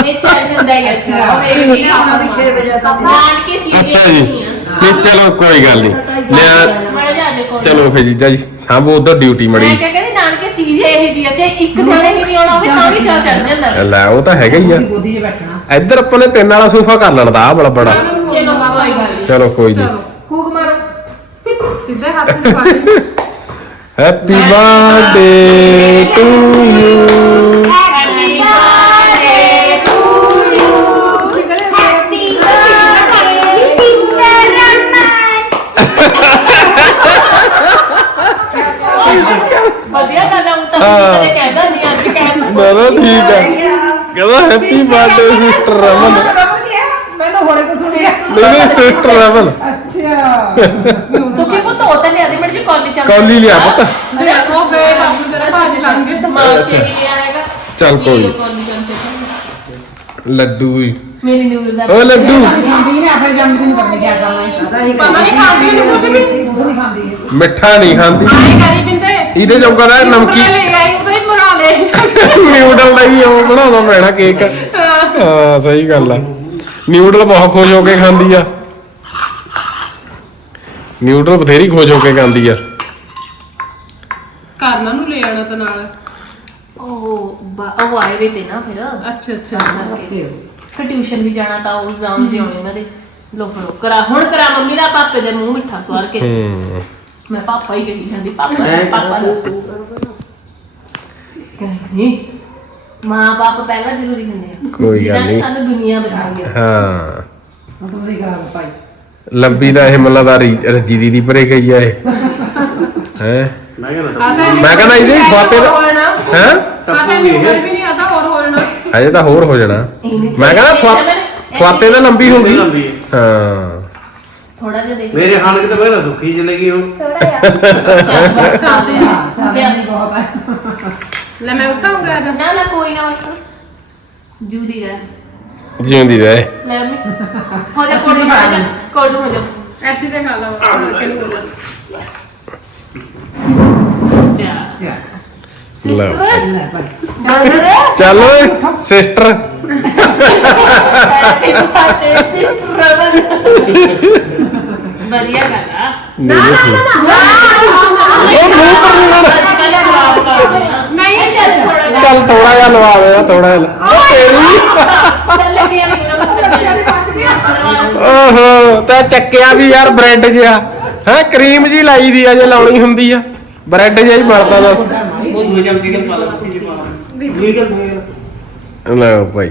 ਇਹ ਚੱਲ ਜਾਂਦਾ ਹੀ ਅੱਛਾ। ਔਰ ਇਹ ਨਹੀਂ ਆਉਣਾ ਵੀ 6 ਵਜੇ ਤੱਕ ਨਾਨ ਕੇ ਚੀਜ਼ ਅੱਛਾ ਜੀ। ਨਹੀਂ ਚਲੋ ਕੋਈ ਗੱਲ ਨਹੀਂ। ਲਿਆ ਮੜ ਜਾ ਜੇ ਕੋਲ। ਚਲੋ ਫੇ ਜੀਜਾ ਜੀ ਸਾਂਭੋ ਉਧਰ ਡਿਊਟੀ ਮੈਂ ਮੜੀ ਕਿਹਾ ਕਹਿੰਦੀ ਨਾਨ ਕੇ ਚੀਜ਼ ਇਹ ਜੀ ਅੱਛਾ ਇੱਕ ਜਣੇ ਨਹੀਂ ਆਉਣਾ ਹੋਵੇ ਤਾਂ ਵੀ ਚਾਹ ਚੜ ਜਾਂਦਾ। ਲੈ ਉਹ ਤਾਂ ਹੈਗਾ ਹੀ ਆ। ਗੋਦੀ 'ਚ ਬੈਠਣਾ। ਇੱਧਰ ਆਪਾਂ ਨੇ ਤਿੰਨ ਵਾਲਾ ਸੋਫਾ ਕਰ ਲੈਣਾ ਤਾਂ ਆ ਬੜਾ ਬੜਾ। ਚਲੋ ਕੋਈ ਗੱਲ ਨੀ। ਚਲੋ ਕੋਈ ਨਹੀਂ। ਫੂਕ ਮਾਰੋ। ਸਿੱਧੇ ਹੱਥ ਚ ਪਾ ਕੇ। ਹੈਪੀ ਬਰਥਡੇ ਟੂ ਯੂ ਗੱਲ ਆ ਉਹ ਤਾਂ ਕਦੇ ਕਹਿੰਦਾ ਨਹੀਂ ਅੱਜ ਕਹਿੰਦਾ ਬੜਾ ਠੀਕ ਹੈ। ਕਹਿੰਦਾ ਹੈਪੀ ਬਰਥਡੇ ਸਿਸਟਰ ਰਮਨ। ਮੈਨੂੰ ਹੋਰੇ ਕੋ ਸੁਣਿਆ ਨਹੀਂ ਨਹੀਂ ਸਿਸਟਰ ਰਮਨ। ਅੱਛਾ। ਸੁਖੀ ਪੁੱਤ ਹੋ ਤਾਂ ਲਿਆ ਦੇ ਮਰਜ਼ੀ ਕਾਲਜ ਚੱਲ ਕੌਲੀ ਲਿਆ ਪੁੱਤ। ਉਹ ਗਏ ਬਾਬੂ ਤੇਰਾ ਭਾਜੀ ਲੰਘ ਗਏ। ਦਿਮਾਗ ਚ ਆਏਗਾ ਚੱਲ ਕੋਈ ਨੀ। ਕਾਲਜ ਚੱਲ ਲੱਡੂ ਵੀ। ਮੇਰੀ ਨਿਊਜ਼ ਦਾ ਓ ਲੱਡੂ। ਖਾਂਦੀ ਨੇ ਆਪਣੇ ਜਨਮ ਦਿਨ ਪਰ ਗਿਆ ਕਰਨਾ ਹੈ। ਪਤਾ ਨਹੀਂ ਖਾਂਦੀ ਨੂੰ ਕੁਝ ਵੀ। ਕੁਝ ਨਹੀਂ ਖਾਂਦੀ ਹੈ। ਮਿੱਠਾ ਨਹੀਂ ਖਾਂਦੀ। ਆਏ ਕਰੀ ਬਿੰਦੇ। ਇਹਦੇ ਜੋਗਾ ਦਾ ਲੈ ਆਈ ਬਣਾ ਲੈ ਨਿਊਡਲ ਦਾ ਹੀ ਉਹ ਬਣਾਉਣਾ ਪੈਣਾ ਕੇਕ ਹਾਂ। ਸਹੀ ਗੱਲ ਆ। ਨਿਊਡਲ ਬਹੁਤ ਖੁਸ਼ ਹੋ ਕੇ ਖਾਂਦੀ ਆ। ਨਿਊਡਲ ਬਥੇਰੀ ਖੁਸ਼ ਹੋ ਕੇ ਖਾਂਦੀ ਆ। ਕਰਨਾ ਨੂੰ ਲੈ ਆਣਾ ਤਾਂ ਨਾਲ। ਉਹ ਉਹ ਆਏ ਵੇ ਤੇ ਨਾ ਫਿਰ। ਅੱਛਾ ਅੱਛਾ। ਫਿਰ ਟਿਊਸ਼ਨ ਵੀ ਜਾਣਾ ਤਾਂ ਉਸ ਜਾਮ ਜੀ ਆਉਣੇ ਉਹਨਾਂ ਦੇ। ਲੋ ਫੜੋ ਕਰਾ ਹੁਣ ਕਰਾ ਮੰਮੀ ਦਾ ਪਾਪੇ ਦੇ ਮੂੰਹ ਮਿੱਠਾ ਸਵਾਰ ਕੇ। ਹੂੰ। ਮੈਂ ਪਾਪਾ ਹੀ ਕਹੀ ਜਾਂਦੀ ਪਾਪਾ? ਪਾਪਾ ਦਾ। ਕਹਿੰਦੀ ਮਾਂ ਬਾਪ ਪਹਿਲਾਂ ਜ਼ਰੂਰੀ ਹੁੰਦੇ ਆ। ਕੋਈ ਗੱਲ ਜਿਨ੍ਹਾਂ ਨੇ ਨੀ। ਸਾਨੂੰ ਦੁਨੀਆ ਦਿਖਾਈ ਹੈ ਹਾਂ। ਤੁਸੀਂ ਲੰਬੀ ਦਾ ਇਹ ਮੱਲਾ ਦਾ ਰੱਜੀ ਦੀ ਦੀ ਭਰੇ ਗਈ ਆ ਇਹ। ਹੈ? ਮੈਂ ਕਹਿੰਦਾ ਮੈਂ ਕਹਿੰਦਾ ਇਹਦੇ ਬਾਤੇ ਦਾ ਹੈ? ਨਹੀਂ ਹੋਰ ਵੀ ਨਹੀਂ ਆਦਾ ਹੋਰ ਹੋ। ਜਾਣਾ ਅਜੇ ਤਾਂ ਹੋਰ ਹੋ ਜਾਣਾ। ਮੈਂ ਕਹਿੰਦਾ ਥਵਾ- ਥਵਾਤੇ ਤਾਂ ਲੰਬੀ ਹੋਊਗੀ ਲੰਬੀ। ਹੈ। ਹਾਂ ਥੋੜਾ ਜਿਹਾ ਦੇਖ। ਮੇਰੇ ਹਾਲ ਕਿਤੇ ਪਹਿਲਾਂ ਸੁੱਕੀ ਚਲੇ ਗਈ ਹੁਣ ਥੋੜਾ ਜਿਹਾ। ਚਾਹਦੇ ਹਾਂ ਚਾਹਦੇ ਨਹੀਂ ਬਹੁਤ ਹੈ ਲੈ ਮੈਂ ਉੱਠਾਂ ਉਰੇ ਆ ਜਾ ਨਾ ਨਾ ਕੋਈ ਨਾ ਬਸ। ਜੂਦੀ ਰਹਿ। ਜਿਉਂਦੀ ਰਹੇ। ਲੈ ਮੈਂ ਹੋ ਜਾ ਕੋਲ ਹੋ ਜਾ ਕੋਲ ਹੋ ਜਾ। ਇੱਥੇ ਤੇ ਖਾ ਲਾ। ਕਿਹਨੂੰ ਬੋਲਾਂ ਜਾ ਲੈ ਲੈ ਭਾਈ ਚੱਲ ਓਏ ਸਿਸਟਰ ਵਧੀਆ ਗੱਲ ਆ ਨਾ ਨਾ ਨਹੀਂ ਚੱਲ ਥੋੜਾ ਜਿਹਾ ਚੱਲ ਥੋੜਾ ਜਿਹਾ ਲਵਾ ਦੇ ਥੋੜਾ ਜਿਹਾ ਉਹ ਤੇਰੀ ਚੱਲ ਗਿਆ ਓਹੋ ਤਾਂ ਚੱਕਿਆ ਵੀ ਯਾਰ ਬ੍ਰੈਡ ਜਿਹਾ ਹੈ ਕਰੀਮ ਜੀ ਲਾਈ ਦੀ ਆ ਜੇ ਲਾਉਣੀ ਹੁੰਦੀ ਆ ਬ੍ਰੈਡ ਜਿਹਾ ਹੀ ਮਰਦਾ ਦੱਸ ਉਹ ਦੂਏ ਚਮਚੇ ਕੇ ਪਾ ਲਾ ਜੀ ਪਾ ਦੂਏ ਕਰ ਦੂਏ ਲੈ ਭਾਈ।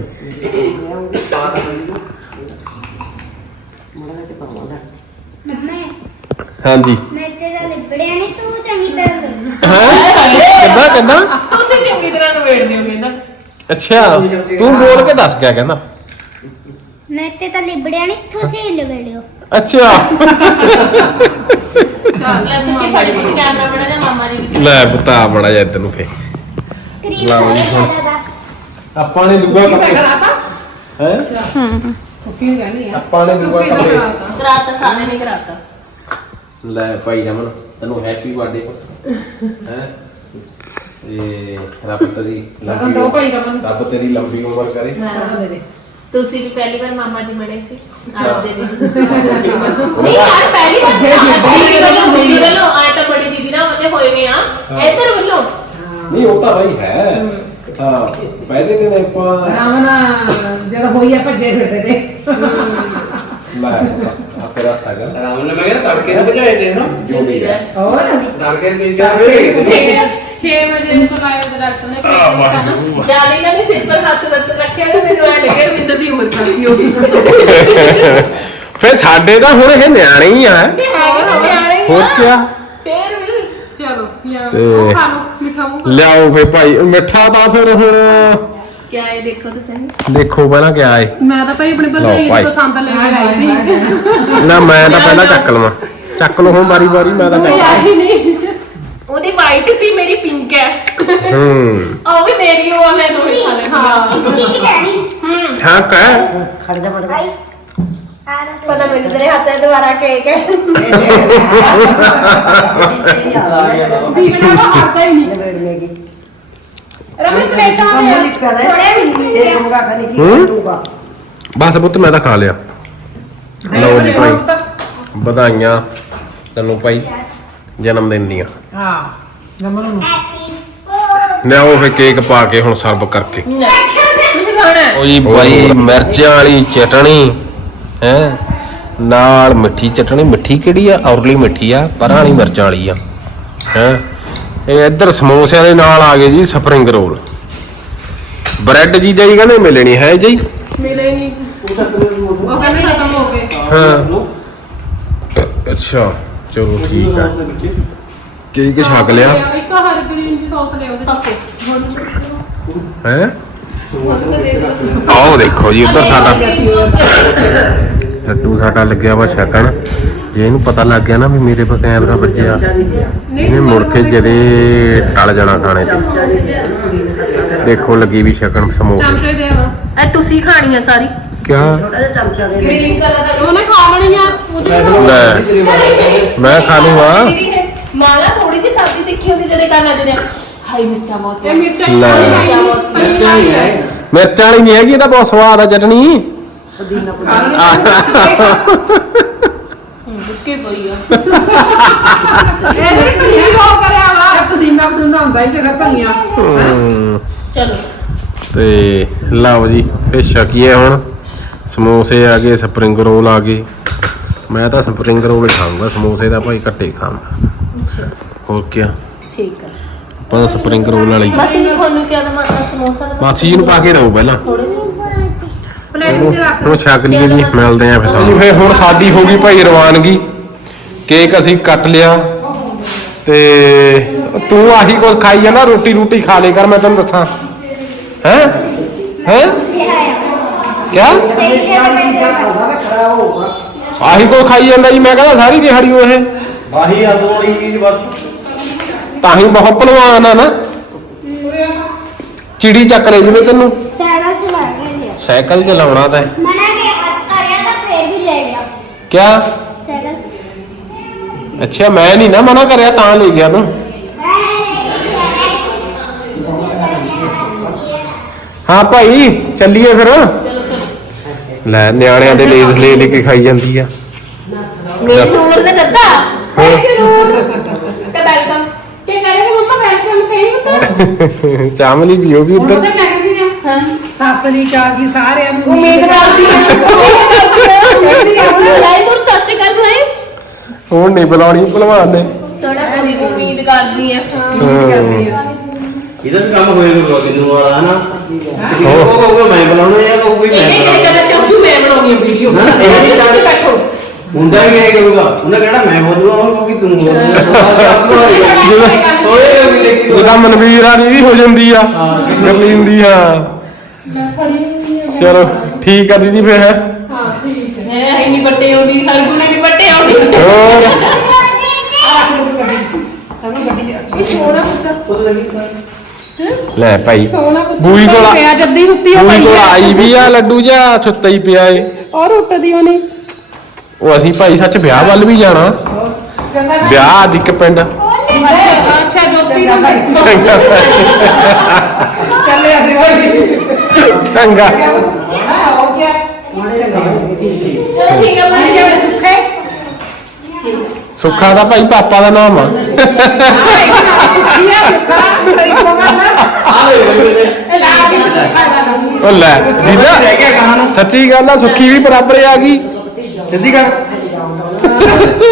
ਹਾਂਜੀ। ਮੈਂ ਤੇਰਾ ਲਿਬੜਿਆ ਨਹੀਂ ਤੂੰ ਚੰਗੀ ਤਰ੍ਹਾਂ ਲਿਬੜ। ਹੈ? ਕਿੱਦਾਂ ਕਿੱਦਾਂ? ਤੁਸੀਂ ਚੰਗੀ ਤਰ੍ਹਾਂ ਨਵੇੜਦੇ ਹੋ ਕਹਿੰਦਾ। ਅੱਛਾ ਤੂੰ ਬੋਲ ਕੇ ਦੱਸ ਕਿਆ ਕਹਿੰਦਾ? ਮੈਂ ਤੇ ਤਾਂ ਲਿਬੜਿਆ ਨਹੀਂ ਤੁਸੀਂ ਲਿਬੜਿਓ। ਅੱਛਾ। ਲੈ ਸੱਚੀ ਫੜੀ ਫੜੀ ਕੈਮਰਾ ਬੜਾ ਜਾ ਮਾਮਾ ਜੀ ਵੀ ਲੈ ਬਤਾ ਬੜਾ ਜਿਹਾ ਤੈਨੂੰ ਫੇ ਕਰੀਮ ਲਓ ਜੀ। ਆਪਾਂ ਨੇ ਦੂਆ ਕੱਪੜੇ। ਹੈ? ਸੁੱਕੀ ਹੈ ਆਪਾਂ ਨੇ ਦੂਆ ਕੱਪੜੇ। ਕਰਾਤਾ। ਸਾਰੇ ਨੇ ਕਰਾਤਾ। ਲੈ ਭਾਈ ਜਮਨ ਤੈਨੂੰ ਹੈਪੀ ਬਰਥਡੇ ਹੈ? ਇਹ ਰੱਬ ਤੇਰੀ ਸਗਨ ਦੋ ਭਾਈ ਰਮਨ ਰੱਬ ਤੇਰੀ ਲੰਬੀ ਉਮਰ ਕਰੇ। ਦੇ ਦੇ। ਤੁਸੀਂ ਵੀ ਪਹਿਲੀ ਵਾਰ ਮਾਮਾ ਜੀ ਬਣੇ ਸੀ। ਅੱਜ ਦੇ ਦਿਨ ਨਹੀਂ ਯਾਰ ਪਹਿਲੀ ਵਾਰ ਦੀਦੀ ਵੱਲੋਂ ਦੀਦੀ ਵੱਲੋਂ ਆਏ ਤਾਂ ਬੜੀ ਦੀਦੀ ਨਾਲ ਉਹਦੇ ਹੋਏ ਗਏ ਆ। ਇੱਧਰ ਵੱਲੋਂ। ਨਹੀਂ ਉਹ ਤਾਂ ਭਾਈ ਹੈ। ਹਾਂ। ਪਹਿਲੇ ਦਿਨ ਆਪਾਂ ਰਾਮਨ ਜਦ ਹੋਈ ਆ ਭੱਜੇ ਫਿਰਦੇ ਤੇ। ਲੈ ਆ ਤੇਰਾ ਸਾਗਾ ਰਾਮ ਨੇ ਮੈਂ ਕਿਹਾ ਤੜਕੇ ਨੂੰ ਭਜਾਏ ਦੇ ਨਾ ਜੋ ਵੀ ਹੈ। ਹੋਰ? ਤੜਕੇ ਤਿੰਨ ਚਾਰ ਤੇ। 6 ਵਜੇ ਨੂੰ ਬੁਲਾਇਆ ਤੇ ਡਾਕਟਰ ਨੇ ਕਿਹਾ ਜਾਨੀ ਨਾ। ਵੀ ਸਿਰ ਪਰ ਹੱਥ ਰੱਖ ਰੱਖਿਆ ਤੇ ਮੈਨੂੰ ਐ ਲੱਗਿਆ ਵਿੰਦਰ ਦੀ ਉਮਰ ਖਾਸੀ ਹੋ ਗਈ ਫਿਰ ਸਾਡੇ ਤਾਂ ਹੁਣ ਇਹ ਨਿਆਣੇ ਹੀ ਆ। ਤੇ ਹੈਗੇ ਤਾਂ ਨਿਆਣੇ ਹੀ ਹੋਰ ਆ। ਕਿਆ? ਫੇਰ ਵੀ। ਚਲੋ ਯਾਰ ਤੇ- ਉਹ ਖਾ ਲਓ ਮਿੱਠਾ ਮੂੰਹ ਲਿਆਓ ਫੇ ਭਾਈ ਮਿੱਠਾ ਤਾਂ ਫਿਰ ਹੁਣ ਕਿਆ ਇਹ ਦੇਖੋ ਤੁਸੀਂ। ਦੇਖੋ ਪਹਿਲਾਂ ਕਿਆ ਏ ਮੈਂ ਤਾਂ ਭਾਈ ਆਪਣੀ ਭਰਜਾਈ ਭਾਈ। ਦੀ ਪਸੰਦ ਲੈ ਕੇ ਆਈ ਸੀ। ਨਾ ਮੈਂ ਤਾਂ ਪਹਿਲਾਂ ਚੱਕ ਲਵਾਂ। ਚੱਕ ਲਓ ਹੁਣ ਵਾਰੀ ਵਾਰੀ ਮੈਂ ਤਾਂ ਚੱਕ ਨਹੀਂ। ਉਹਦੀ ਵਾਈਟ ਸੀ ਮੇਰੀ ਪਿੰਕ ਹੈ। ਹੂੰ। ਉਹ ਵੀ ਮੇਰੀ ਉਹ ਆ, ਮੈਂ ਦੋਵੇਂ ਖਾ ਲੈਂਦੀ ਹਾਂ। ਕੀ ਕਹਿਣੀ ਹੂੰ। ਹਾਂ ਕਹਿ। ਭਾਈ ਆ ਰਹਾ ਪਤਾ ਮੈਨੂੰ ਤੇਰੇ ਹੱਥ ਤੇ ਦੁਬਾਰਾ ਕੇਕ ਹੈ ਦੀਗਣਾ ਦਾ ਹੱਥ ਹੀ ਨਹੀਂ। ਰਮਨ ਪਲੇਟਾਂ ਦੇ ਥੋੜੇ ਮਿੰਟ ਹੂੰ ਬਸ ਪੁੱਤ ਮੈਂ ਤਾਂ ਖਾ ਲਿਆ। ਲਓ ਜੀ ਭਾਈ। ਵਧਾਈਆਂ ਤੈਨੂੰ ਭਾਈ। ਜਨਮ ਦਿਨ ਦੀਆਂ। ਹਾਂ ਰਮਨ ਨੂੰ ਲਿਆਓ ਫੇ ਕੇਕ ਪਾ ਕੇ ਹੁਣ ਸਰਵ ਕਰਕੇ। ਤੁਸੀਂ ਖਾਣਾ? ਹੈ? ਉਹ ਜੀ। ਭਾਈ ਮਿਰਚਾਂ ਵਾਲੀ ਚਟਣੀ ਹੈ? ਨਾਲ ਮਿੱਠੀ ਚਟਣੀ ਮਿੱਠੀ ਕਿਹੜੀ ਆ? ਔਰਲੀ ਮਿੱਠੀ ਆ ਪਰਾਂ ਵਾਲੀ ਮਿਰਚਾਂ ਵਾਲੀ ਆ। ਹੈ? ਇਹ ਇੱਧਰ ਸਮੋਸਿਆਂ ਦੇ ਨਾਲ ਆ ਗਏ ਜੀ ਸਪਰਿੰਗ ਰੋਲ। ਬ੍ਰੈਡ ਜੀ ਜਾਈ ਕਹਿੰਦੇ ਮਿਲਣੀ ਹੈ ਜੀ। ਮਿਲੇ ਨਹੀਂ ਉਹ ਕਹਿੰਦੇ ਖਤਮ ਹੋ ਗਏ। ਹਾਂ। ਅੱਛਾ। ਚਲੋ ਠੀਕ ਆ। ਕੇਕ ਛਕ ਲਿਆ। ਇੱਕ ਹਰ ਗ੍ਰੀਨ ਦੀ ਸੌਸ ਲਿਆਓ ਤੇ ਓਕੇ ਹੈ ਆਓ ਦੇਖੋ ਜੀ ਉੱਧਰ ਸਾਡਾ ਲੱਡੂ ਸਾਡਾ ਲੱਗਿਆ ਵਾ ਛਕਣ। ਜੇ ਇਹਨੂੰ ਪਤਾ ਲੱਗ ਗਿਆ ਨਾ ਵੀ ਮੇਰੇ ਪਾ ਕੈਮਰਾ ਵੱਜਿਆ ਇਹਨੇ ਮੁੜ ਕੇ ਜਦੇ ਟਲ ਜਾਣਾ ਖਾਣੇ ਤੇ ਦੇਖੋ ਲੱਗੀ ਵੀ ਛਕਣ ਸਮੋਸੇ। ਚਮਚੇ ਦੇ ਆ ਇਹ ਤੁਸੀਂ ਖਾਣੀ ਆ ਸਾਰੀ। ਕਿਆ? ਗ੍ਰੀਨ ਕਲਰ ਉਹਨੇ ਖਾ ਲੈਣੀ ਆ। ਉਹਦੇ ਲੈ ਮੈਂ ਖਾ ਲੂੰਗਾ। ਮਾਲਾ ਥੋੜੀ ਜਿਹੀ ਸਬਜ਼ੀ ਤਿੱਖੀ ਹੁੰਦੀ ਜਦੇ ਕਰਨਾ ਜਦੇ ਹਾਈ ਮਿਰਚਾਂ ਬਹੁਤ ਇਹ ਮਿਰਚਾਂ ਲੈ। ਮਿਰਚਾਂ ਹੀ ਹੈ। ਮਿਰਚ ਵਾਲੀ ਨਹੀਂ ਹੈਗੀ ਇਹ ਤਾਂ ਬਹੁਤ ਸਵਾਦ ਆ ਚਟਣੀ। ਕੇ ਪਈ ਆ। ਇਹਦੇ ਕੀ ਹੋ ਕਰਿਆ ਵਾ। ਪੁਦੀਨਾ ਪੁਦੀਨਾ ਹੁੰਦਾ ਹੀ ਜਗਰ ਧਨੀਆ। ਹਮ, ਚਲੋ। ਤੇ ਲਓ ਜੀ ਫੇ ਛਕੀਏ ਹੁਣ? ਸਮੋਸੇ ਆ ਗਏ ਸਪਰਿੰਗ ਰੋਲ ਆ ਗਏ। ਮੈਂ ਤਾਂ ਸਪਰਿੰਗ ਰੋਲ ਹੀ ਖਾਊਂਗਾ ਸਮੋਸੇ ਦਾ ਭਾਈ ਘੱਟੇ ਖਾਂਗਾ ਹੋਰ ਕੀ ਠੀਕ ਆ। ਆਪਾਂ ਤਾਂ ਸਪਰਿੰਗ ਰੋਲ ਵਾਲੀ। ਬਸ ਇਹ ਤੁਹਾਨੂੰ ਕਿਹਾ ਦਮਾ ਸਮੋਸਾ ਦਾ ਮਾਸੀ ਜੀ ਨੂੰ ਪਾ ਕੇ ਰਹੋ ਪਹਿਲਾਂ। ਥੋੜੇ ਪਲੇਟ ਵਿੱਚ ਰੱਖ ਹੁਣ ਛਕ ਲਈਏ ਜੀ ਮਿਲਦੇ ਆ ਫਿਰ ਤੁਹਾਨੂੰ। ਫਿਰ ਹੁਣ ਸਾਡੀ ਹੋ ਗਈ ਭਾਈ ਰਵਾਨਗੀ। ਕੇਕ ਅਸੀਂ ਕੱਟ ਲਿਆ। ਤੇ ਤੂੰ ਆਹੀ ਕੁਝ ਖਾਈ ਜਾਂਦਾ ਰੋਟੀ ਰੋਟੀ ਖਾ ਲੇ ਕਰ ਮੈਂ ਤੈਨੂੰ ਦੱਸਾਂ। ਹੈ? ਹੈ? ਕਿਆ? ਆਹੀ ਕੁਝ ਖਾਈ ਜਾਂਦਾ ਜੀ ਮੈਂ ਕਹਿੰਦਾ ਸਾਰੀ ਦਿਹਾੜੀ ਉਹ ਇਹ। ਵਾਹੀ ਆ ਦੋ ਵਾਲੀ ਚੀਜ਼ ਬਸ। ਤਾਂ ਹੀ ਬਹੁਤ ਭਲਵਾਨ ਆ ਨਾ। ਚਿੜੀ ਚੱਕ ਲੈ ਜਿਵੇਂ ਤੈਨੂੰ। ਸਾਈਕਲ ਚਲਾ ਗਿਆ ਸਾਈਕਲ ਚਲਾਉਣਾ ਤਾਂ ਹੈ। ਮਨਾ ਕੇ ਕਰਿਆ ਤਾਂ ਫੇਰ ਵੀ ਲੈ ਗਿਆ ਕਿਆ? ਸਾਈਕਲ। ਅੱਛਾ ਮੈਂ ਨਹੀਂ ਨਾ ਮਨਾ ਕਰਿਆ ਤਾਂ ਲੈ ਗਿਆ ਤੂੰ। ਹਾਂ ਭਾਈ ਚੱਲੀਏ ਫਿਰ। ਲੈ ਨਿਆਣਿਆਂ ਦੇ ਲੇਜ਼ ਲੈ ਲੈ ਕੇ ਖਾਈ ਜਾਂਦੀ ਆ। ਮੇਰੇ ਨੂਰ ਦੇ ਦੱਦਾ ਤੇ ਵੈਲਕਮ ਕੀ ਕਹਿ ਰਹੇ ਮੰਮਾ ਵੈਲਕਮ ਕਹੀ ਪਤਾ ਚਾਮਲੀ ਵੀ ਉਹ ਵੀ ਉੱਧਰ। ਤਾਂ ਕਹਿੰਦੀ ਆ। ਸੱਸ ਦੀ ਚਾਹ ਜੀ ਸਾਰਿਆਂ ਨੂੰ ਉਮੀਦ ਕਰਦੀ ਆ। ਲਾਈਵ ਸਤਿ ਸ਼੍ਰੀ ਅਕਾਲ ਭਾਈ। ਹੁਣ ਨਹੀਂ ਬੁਲਾਉਣੀ ਭਲਵਾਨ ਨੇ ਸੋੜਾ ਪੂਰੀ ਉਮੀਦ ਕਰਦੀ ਆ। ਹਾਂ। ਇਹਦਾ ਵੀ ਕੰਮ ਹੋਏਗਾ ਬਲੌਗ ਨੂੰ ਵਾਲਾ ਹੈ ਨਾ ਉਹ ਕਹੂਗਾ ਮੈਂ ਬੁਲਾਉਣਾ ਜਾਂ ਕਹੂਗਾ ਮੈਂ ਇਹਨੇ ਕਿਹਨੇ ਬੁਲਾਉਣਾ ਕਹਿੰਦਾ ਚੌਥੂ ਮੈਂ ਬਣਾਉਣੀ ਆ ਵੀਡੀਓ ਨਾ, ਇਹ ਚਾਹੀਦਾ। ਬੈਠੋ ਮੁੰਡਾ ਵੀ ਇਹ ਕਹੂਗਾ ਉਹਨੇ ਕਹਿਣਾ ਮੈਂ ਬੋਲੂਗਾ ਉਹ ਕਹੂਗੀ ਤੂੰ ਬੋਲੂਗਾ ਓਏ ਵੀ ਦੇਖੀ ਉਹਦਾ ਮਨਵੀਰ ਆ ਦੀ ਹੋ ਜਾਂਦੀ ਆ ਗਰਲੀਨ ਦੀ ਆ ਚਲੋ ਠੀਕ ਆ ਦੀਦੀ ਫਿਰ ਹੈ ਮੈਂ ਇੰਨੀ ਵੱਡੇ ਆਉਂਦੀ ਹਰ ਗੁਣਾ ਨਹੀਂ ਵੱਡੇ ਆਉਂਦੀ ਹੋਰ ਲੈ ਭਾਈ। ਬੂਈ ਕੋਲ ਆ- ਪਿਆ ਜੱਦੀ ਹੁੰਦੀ ਆ ਬੂਈ ਕੋਲ ਆਈ ਵੀ ਆ ਲੱਡੂ ਜਾਂ ਛੁੱਤਾ ਹੀ ਪਿਆ ਏ। ਔਰ ਉੱਟਦੀ ਉਹਨੇ ਉਹ ਅਸੀਂ ਭਾਈ ਸੱਚ ਵਿਆਹ ਵੱਲ ਵੀ ਜਾਣਾ। ਵਿਆਹ ਅੱਜ ਇੱਕ ਪਿੰਡ। ਅੱਛਾ ਜੋਤੀ ਦਾ ਚੰਗਾ ਚੱਲੇ ਅਸੀਂ ਹੋਈ ਚੰਗਾ। ਹੋ ਗਿਆ। ਚਲੋ ਠੀਕ ਆ ਭਾਈ ਜਿਹੜੇ ਸੁੱਖੇ। ਸੁੱਖਾ ਦਾ ਭਾਈ ਪਾਪਾ ਦਾ ਨਾਮ ਆ। ਸੁੱਖੀ ਆ ਸੁੱਖਾ ਕੋਈ ਗੱਲ ਇਹ ਲਾ ਕੇ ਤੇ ਸੁੱਖਾ ਦਾ ਉਹ ਲੈ ਜੀਜਾ ਸੱਚੀ ਗੱਲ ਆ ਸੁੱਖੀ ਵੀ ਬਰਾਬਰ ਆ ਗਈ। ਸਿੱਧੀ ਕਰ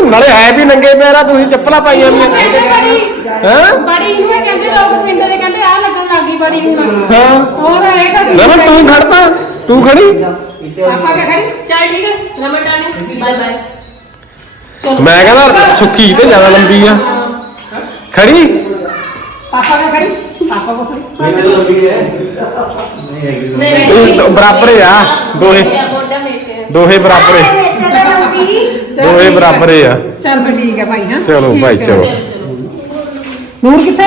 ਨਾਲੇ ਹੈ ਵੀ ਨੰਗੇ ਪੈਰਾ ਤੁਸੀਂ ਚੱਪਲਾਂ ਪਾਈਆਂ ਵੀ ਬੜੀ ਹੈ? ਬੜੀ ਨੂੰ ਇਹ ਕਹਿੰਦੇ ਲੋਕ ਪਿੰਡ ਦੇ ਕਹਿੰਦੇ ਆ ਲੱਗਣ ਲੱਗੀ ਬੜੀ ਨੂੰ ਹਾਂ। ਹੋਰ ਇਹ ਤਾਂ ਰਮਨ ਤੂੰ ਖੜਦਾ ਤੂੰ ਖੜੀ। ਪਾਪਾ ਕਾ ਖੜੀ ਚਲ ਠੀਕ ਹੈ ਰਮਨ ਟਾਣੇ ਬਾਏ ਬਾਏ ਮੈਂ ਕਹਿੰਦਾ ਸੁੱਖੀ ਤੇ ਜ਼ਿਆਦਾ ਲੰਬੀ ਆ। ਪਾਪਾ ਦਾ ਕਰੀ ਪਾਪਾ ਕੋ ਕਰੀ ਮੈਨੂੰ ਲੱਗੀ ਹੈ। ਇਹ ਬਰਾਬਰ ਆ। ਦੋਹੇ ਮੋਢਾ ਮੇਚੇ ਦੋਹੇ ਬਰਾਬਰ ਆ ਦੋਹੇ ਬਰਾਬਰ ਆ। ਚੱਲ ਠੀਕ ਹੈ ਭਾਈ ਹਾਂ। ਚਲੋ ਭਾਈ ਚਲੋ। ਨੂਰ ਕਿੱਥੇ?